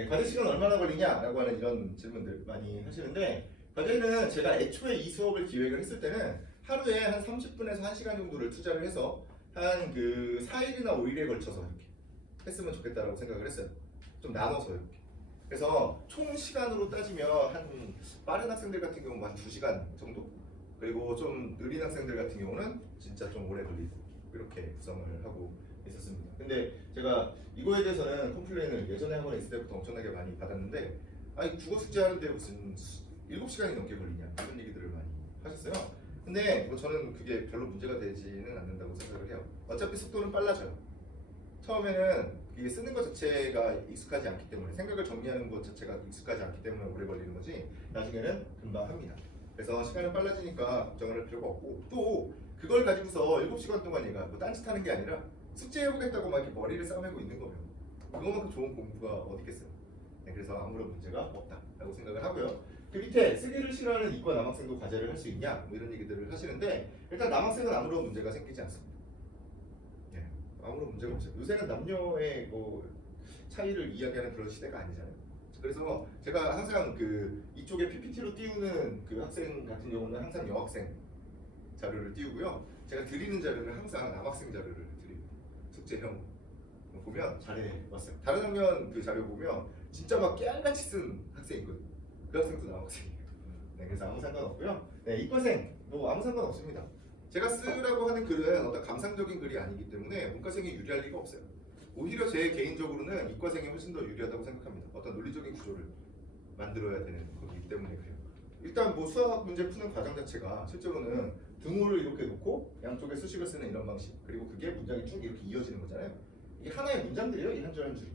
과제 시간 얼마나 걸리냐라고 하는 이런 질문들 많이 하시는데 과제는 제가 애초에 이 수업을 기획을 했을 때는 하루에 한 30분에서 1시간 정도를 투자를 해서 한 그 4일이나 5일에 걸쳐서 이렇게 했으면 좋겠다라고 생각을 했어요. 좀 나눠서 이렇게. 그래서 총 시간으로 따지면 한 빠른 학생들 같은 경우는 한 2시간 정도, 그리고 좀 느린 학생들 같은 경우는 진짜 좀 오래 걸리고 이렇게 구성을 하고 있었습니다. 근데 제가 이거에 대해서는 컴플레인을 예전에 학원에 있을 때부터 엄청나게 많이 받았는데 아니 국어 숙제하는데 무슨 7시간이 넘게 걸리냐 이런 얘기들을 많이 하셨어요. 근데 뭐 저는 그게 별로 문제가 되지는 않는다고 생각을 해요. 어차피 속도는 빨라져요. 처음에는 이게 쓰는 것 자체가 익숙하지 않기 때문에, 생각을 정리하는 것 자체가 익숙하지 않기 때문에 오래 걸리는 거지 나중에는 금방 합니다. 그래서 시간은 빨라지니까 걱정을 할 필요가 없고, 또 그걸 가지고서 7시간 동안 얘가 뭐 딴짓하는 게 아니라 숙제해보겠다고 막 이렇게 머리를 싸매고 있는 거예요. 그거만큼 좋은 공부가 어디 있겠어요. 그래서 아무런 문제가 없다라고 생각을 하고요. 그 밑에 쓰기를 싫어하는 이과 남학생도 과제를 할 수 있냐 뭐 이런 얘기들을 하시는데, 일단 남학생은 아무런 문제가 생기지 않습니다. 아무런 문제가 없어요. 요새는 남녀의 뭐 차이를 이야기하는 그런 시대가 아니잖아요. 그래서 제가 항상 그 이쪽에 PPT로 띄우는 그 학생 같은 경우는 항상 여학생 자료를 띄우고요. 제가 드리는 자료를 항상 남학생 자료를 드립니다. 숙제형 보면 잘해왔어요. 다른 학년 그 자료 보면 진짜 막 깨알같이 쓴 학생이 있거든요. 그 학생도 남학생이에요. 그래서 아무 상관없고요. 이과생 뭐 아무 상관없습니다. 제가 쓰라고 하는 글은 어떤 감상적인 글이 아니기 때문에 문과생이 유리할 리가 없어요. 오히려 제 개인적으로는 이과생이 훨씬 더 유리하다고 생각합니다. 어떤 논리적인 구조를 만들어야 되는 거기 때문에 그래요. 일단 뭐 수학 문제 푸는 과정 자체가 실제로는 등호를 이렇게 놓고 양쪽에 수식을 쓰는 이런 방식, 그리고 그게 문장이 쭉 이렇게 이어지는 거잖아요. 이게 하나의 문장들이에요, 이 한 줄 한 줄이.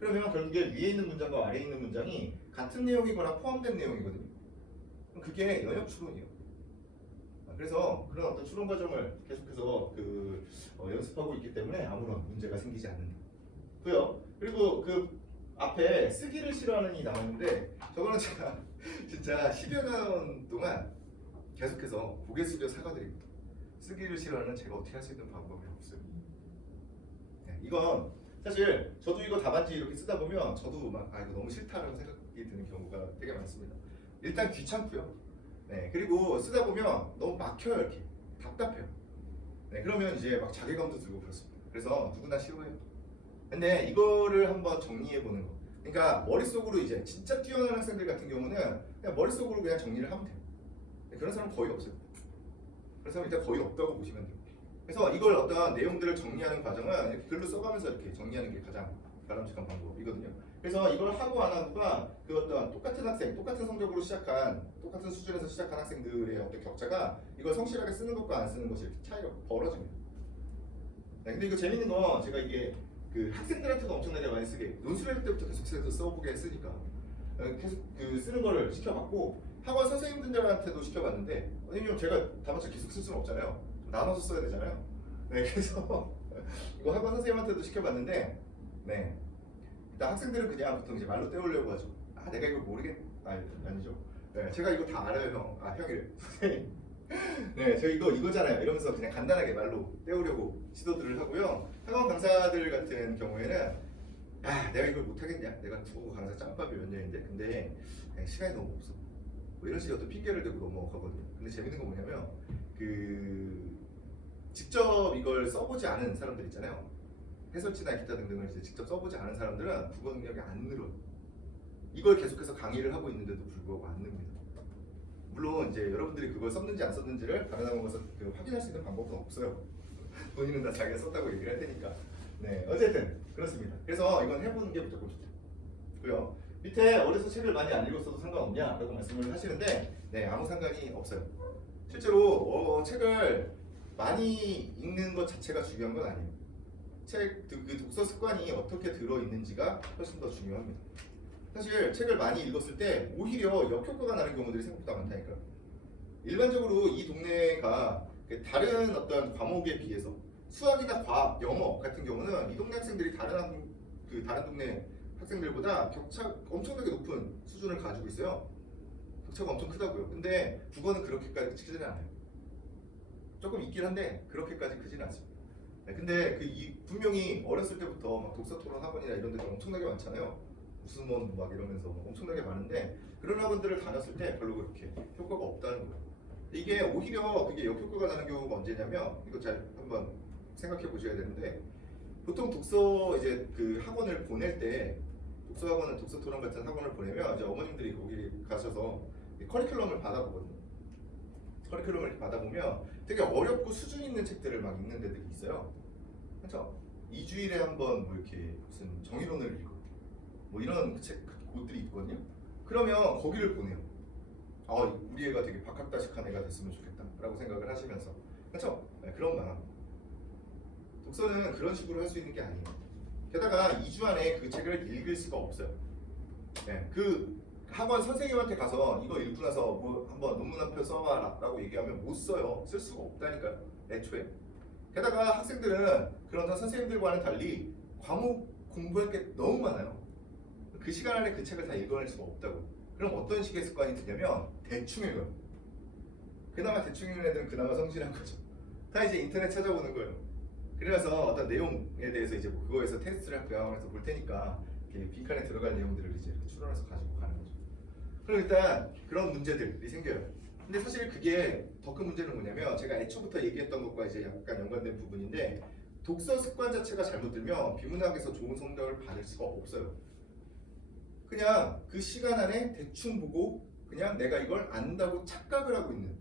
그러면 결국에 위에 있는 문장과 아래에 있는 문장이 같은 내용이거나 포함된 내용이거든요. 그럼 그게 연역 추론이에요. 그래서 그런 어떤 추론 과정을 계속해서 연습하고 있기 때문에 아무런 문제가 생기지 않는다고요. 그리고 그 앞에 쓰기를 싫어하는 이 나왔는데, 저거는 제가 진짜 10여 년 동안 계속해서 고개 숙여 사과드립니다. 쓰기를 싫어하는 제가 어떻게 할 수 있는 방법이 없어요. 이건 사실 저도 이거 답안지 이렇게 쓰다 보면 저도 막 이거 너무 싫다라고 생각이 드는 경우가 되게 많습니다. 일단 귀찮고요. 그리고 쓰다 보면 너무 막혀요. 이렇게 답답해요. 그러면 이제 막 자괴감도 들고 그렇습니다. 그래서 누구나 싫어해요. 근데 이거를 한번 정리해 보는 거. 그러니까 머릿속으로 이제 진짜 뛰어난 학생들 같은 경우는 그냥 머릿속으로 그냥 정리를 하면 돼요. 그런 사람 거의 없어요. 그래서 일단 거의 없다고 보시면 돼요. 그래서 이걸 어떤 내용들을 정리하는 과정은 이렇게 글로 써가면서 이렇게 정리하는 게 가장 바람직한 방법이거든요. 그래서 이걸 하고 안 하고가 그 어떤 똑같은 학생, 똑같은 성적으로 시작한, 똑같은 수준에서 시작한 학생들의 어떤 격차가 이걸 성실하게 쓰는 것과 안 쓰는 것이 이렇게 차이가 벌어집니다. 네, 근데 이거 재밌는 건 제가 이게 그 학생들한테도 엄청나게 많이 쓰게 논술할 때부터 계속 써보게 했으니까 계속 그 쓰는 거를 시켜봤고 학원 선생님들한테도 시켜봤는데 왜냐면 제가 다반차 계속 쓸 수는 없잖아요. 나눠서 써야 되잖아요. 네, 그래서 이거 학원 선생님한테도 시켜봤는데 네. 일단 학생들은 그냥 보통 이제 말로 때우려고 하죠. 아 내가 이걸 아니죠. 네, 제가 이거 다 알아요 형. 아 형이래 선생님. 네, 저 이거잖아요. 이러면서 그냥 간단하게 말로 때우려고 시도들을 하고요. 학원 강사들 같은 경우에는 아 내가 이걸 못하겠냐? 내가 두 강사 짬밥이 몇 년인데 근데 시간이 너무 없어. 뭐 이런 식의 어떤 핑계를 대고 넘어가거든요. 근데 재밌는 건 뭐냐면 그 직접 이걸 써보지 않은 사람들 있잖아요. 해설지나 기타 등등을 이제 직접 써보지 않은 사람들은 국어 능력이 안 늘어요. 이걸 계속해서 강의를 하고 있는데도 불구하고 안 늡니다. 물론 이제 여러분들이 그걸 썼는지 안 썼는지를 다른 학원에서 그 확인할 수 있는 방법은 없어요. 본인은 다 자기가 썼다고 얘기를 할 테니까. 네, 어쨌든 그렇습니다. 그래서 이건 해보는 게 무조건 좋고요. 밑에 어려서 책을 많이 안 읽었어도 상관없냐라고 말씀을 하시는데, 네, 아무 상관이 없어요. 실제로 책을 많이 읽는 것 자체가 중요한 건 아니에요. 그 독서 습관이 어떻게 들어있는지가 훨씬 더 중요합니다. 사실 책을 많이 읽었을 때 오히려 역효과가 나는 경우들이 생각보다 많다니까요. 일반적으로 이 동네가 다른 어떤 과목에 비해서 수학이나 과학, 영어 같은 경우는 이 동네 학생들이 다른 동네 학생들보다 격차 엄청나게 높은 수준을 가지고 있어요. 격차가 엄청 크다고요. 근데 국어는 그렇게까지 크지는 않아요. 조금 있긴 한데 그렇게까지 크지는 않습니다. 네, 근데 분명히 어렸을 때부터 막 독서 토론 학원이나 이런 데가 엄청나게 많잖아요. 무슨 막 이러면서 엄청나게 많은데 그런 학원들을 다녔을 때 별로 그렇게 효과가 없다는 거예요. 이게 오히려 그게 역효과가 나는 경우가 언제냐면 이거 잘 한번 생각해 보셔야 되는데 보통 독서 이제 그 학원을 보낼 때 독서 학원을 독서 토론 같은 학원을 보내면 이제 어머님들이 거기 가셔서 커리큘럼을 받아보거든요. 커리큘럼을 이렇게 받아보면 되게 어렵고 수준 있는 책들을 막 읽는 데들이 있어요. 그렇죠? 2주일에 한 번 뭐 이렇게 무슨 정의론을 읽고 뭐 이런 곳들이 있거든요. 그러면 거기를 보내요. 우리 애가 되게 박학다식한 애가 됐으면 좋겠다라고 생각을 하시면서 그렇죠? 네, 그런 마음. 독서는 그런 식으로 할 수 있는 게 아니에요. 게다가 2주 안에 그 책을 읽을 수가 없어요. 네, 그 학원 선생님한테 가서 이거 읽고 나서 뭐 한번 논문 한 편 써와라 라고 얘기하면 못 써요. 쓸 수가 없다니까요. 애초에. 게다가 학생들은 그런 선생님들과는 달리 과목 공부할 게 너무 많아요. 그 시간 안에 그 책을 다 읽어낼 수가 없다고. 그럼 어떤 식의 습관이 드냐면 대충 읽어요. 그나마 대충 읽는 애들은 그나마 성실한 거죠. 다 이제 인터넷 찾아보는 거예요. 그래서 어떤 내용에 대해서 이제 그거에서 테스트를 그 학원에서 볼 테니까 빈칸에 들어갈 내용들을 이제 추론해서 가지고 가는 거죠. 그럼 일단 그런 문제들이 생겨요. 근데 사실 그게 더 큰 문제는 뭐냐면 제가 애초부터 얘기했던 것과 이제 약간 연관된 부분인데 독서 습관 자체가 잘못되면 비문학에서 좋은 성적을 받을 수가 없어요. 그냥 그 시간 안에 대충 보고 그냥 내가 이걸 안다고 착각을 하고 있는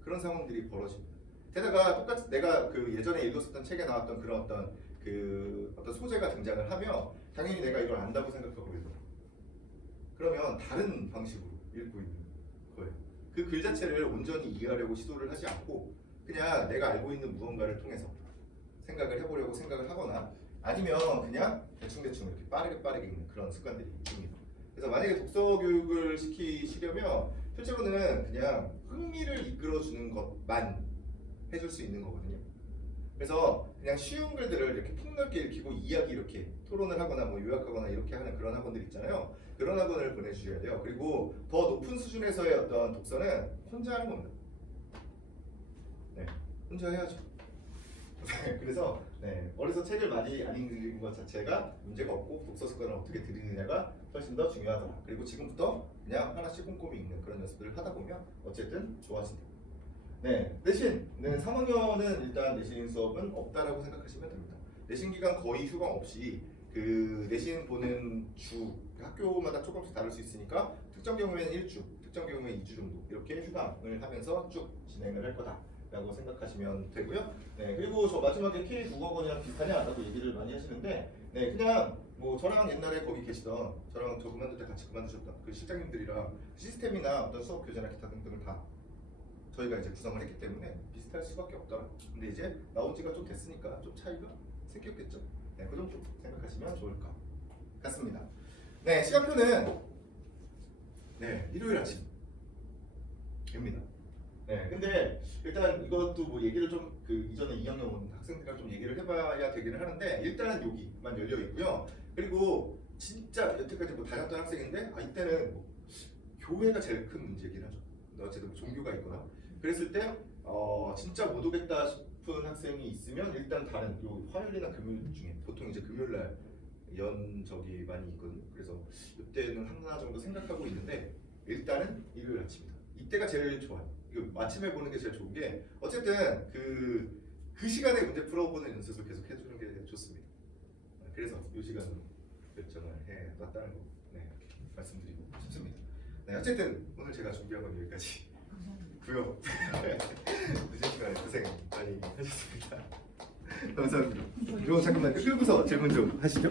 그런 상황들이 벌어집니다. 게다가 똑같이 내가 그 예전에 읽었었던 책에 나왔던 그런 어떤 소재가 등장을 하면 당연히 내가 이걸 안다고 생각하고 있어요. 그러면 다른 방식으로 읽고 있는 거예요. 그 글 자체를 온전히 이해하려고 시도를 하지 않고 그냥 내가 알고 있는 무언가를 통해서 생각을 해보려고 생각을 하거나 아니면 그냥 대충대충 이렇게 빠르게 읽는 그런 습관들이 있습니다. 그래서 만약에 독서 교육을 시키시려면 실제로는 그냥 흥미를 이끌어주는 것만 해줄 수 있는 거거든요. 그래서 그냥 쉬운 글들을 이렇게 폭넓게 읽히고 이야기 이렇게 토론을 하거나 뭐 요약하거나 이렇게 하는 그런 학원들 있잖아요. 그런 학원을 보내주셔야 돼요. 그리고 더 높은 수준에서의 어떤 독서는 혼자 하는 겁니다. 네, 혼자 해야죠. 그래서 어려서 책을 많이 안 읽는 것 자체가 문제가 없고 독서 습관을 어떻게 들이느냐가 훨씬 더 중요하더라. 그리고 지금부터 그냥 하나씩 꼼꼼히 읽는 그런 연습들을 하다 보면 어쨌든 좋아진다. 네, 내신은 3학년은 일단 내신 수업은 없다라고 생각하시면 됩니다. 내신 기간 거의 휴강 없이 그 내신 보는 주 학교마다 조금씩 다를 수 있으니까 특정 경우에는 1주, 특정 경우에 2주 정도 이렇게 휴강을 하면서 쭉 진행을 할 거다 시간이라고 생각하시면 되고요. 네, 그리고 저 마지막에 K 국어원이랑 비슷하냐라고 얘기를 많이 하시는데, 네, 그냥 뭐 저랑 옛날에 거기 계시던 저랑 저 그만둘 때 같이 그만두셨던 그 실장님들이랑 시스템이나 어떤 수업 교재나 기타 등등을 다 저희가 이제 구성을 했기 때문에 비슷할 수밖에 없더라. 근데 이제 나온 지가 좀 됐으니까 좀 차이가 생겼겠죠. 네, 그 정도 생각하시면 좋을 것 같습니다. 네, 시간표는 네, 일요일 아침입니다. 네, 근데 일단 이것도 뭐 얘기를 좀 그 이전에 2학년 온 학생들이랑 좀 얘기를 해봐야 되기는 하는데 일단 여기만 열려 있고요. 그리고 진짜 여태까지 뭐 다녔던 학생인데 이때는 뭐 교회가 제일 큰 문제긴 하죠. 근데 어쨌든 뭐 종교가 있거나 그랬을 때 진짜 못 오겠다 싶은 학생이 있으면 일단 다른 요 화요일이나 금요일 중에 보통 이제 금요일 날 연적이 많이 있거든요. 그래서 이때는 하나 정도 생각하고 있는데 일단은 일요일 아침이다. 이때가 제일 좋아요. 이거 아침에 보는 게 제일 좋은 게 어쨌든 그 시간에 문제 풀어보는 연습을 계속 해주는 게 좋습니다. 그래서 이 시간으로 결정을 해놨다는 거 말씀드리고 싶습니다. 네, 어쨌든 오늘 제가 준비한 건 여기까지고요. 늦은 시간에 고생 많이 하셨습니다. 감사합니다. 이거 잠깐만 끌고서 질문 좀 하시죠.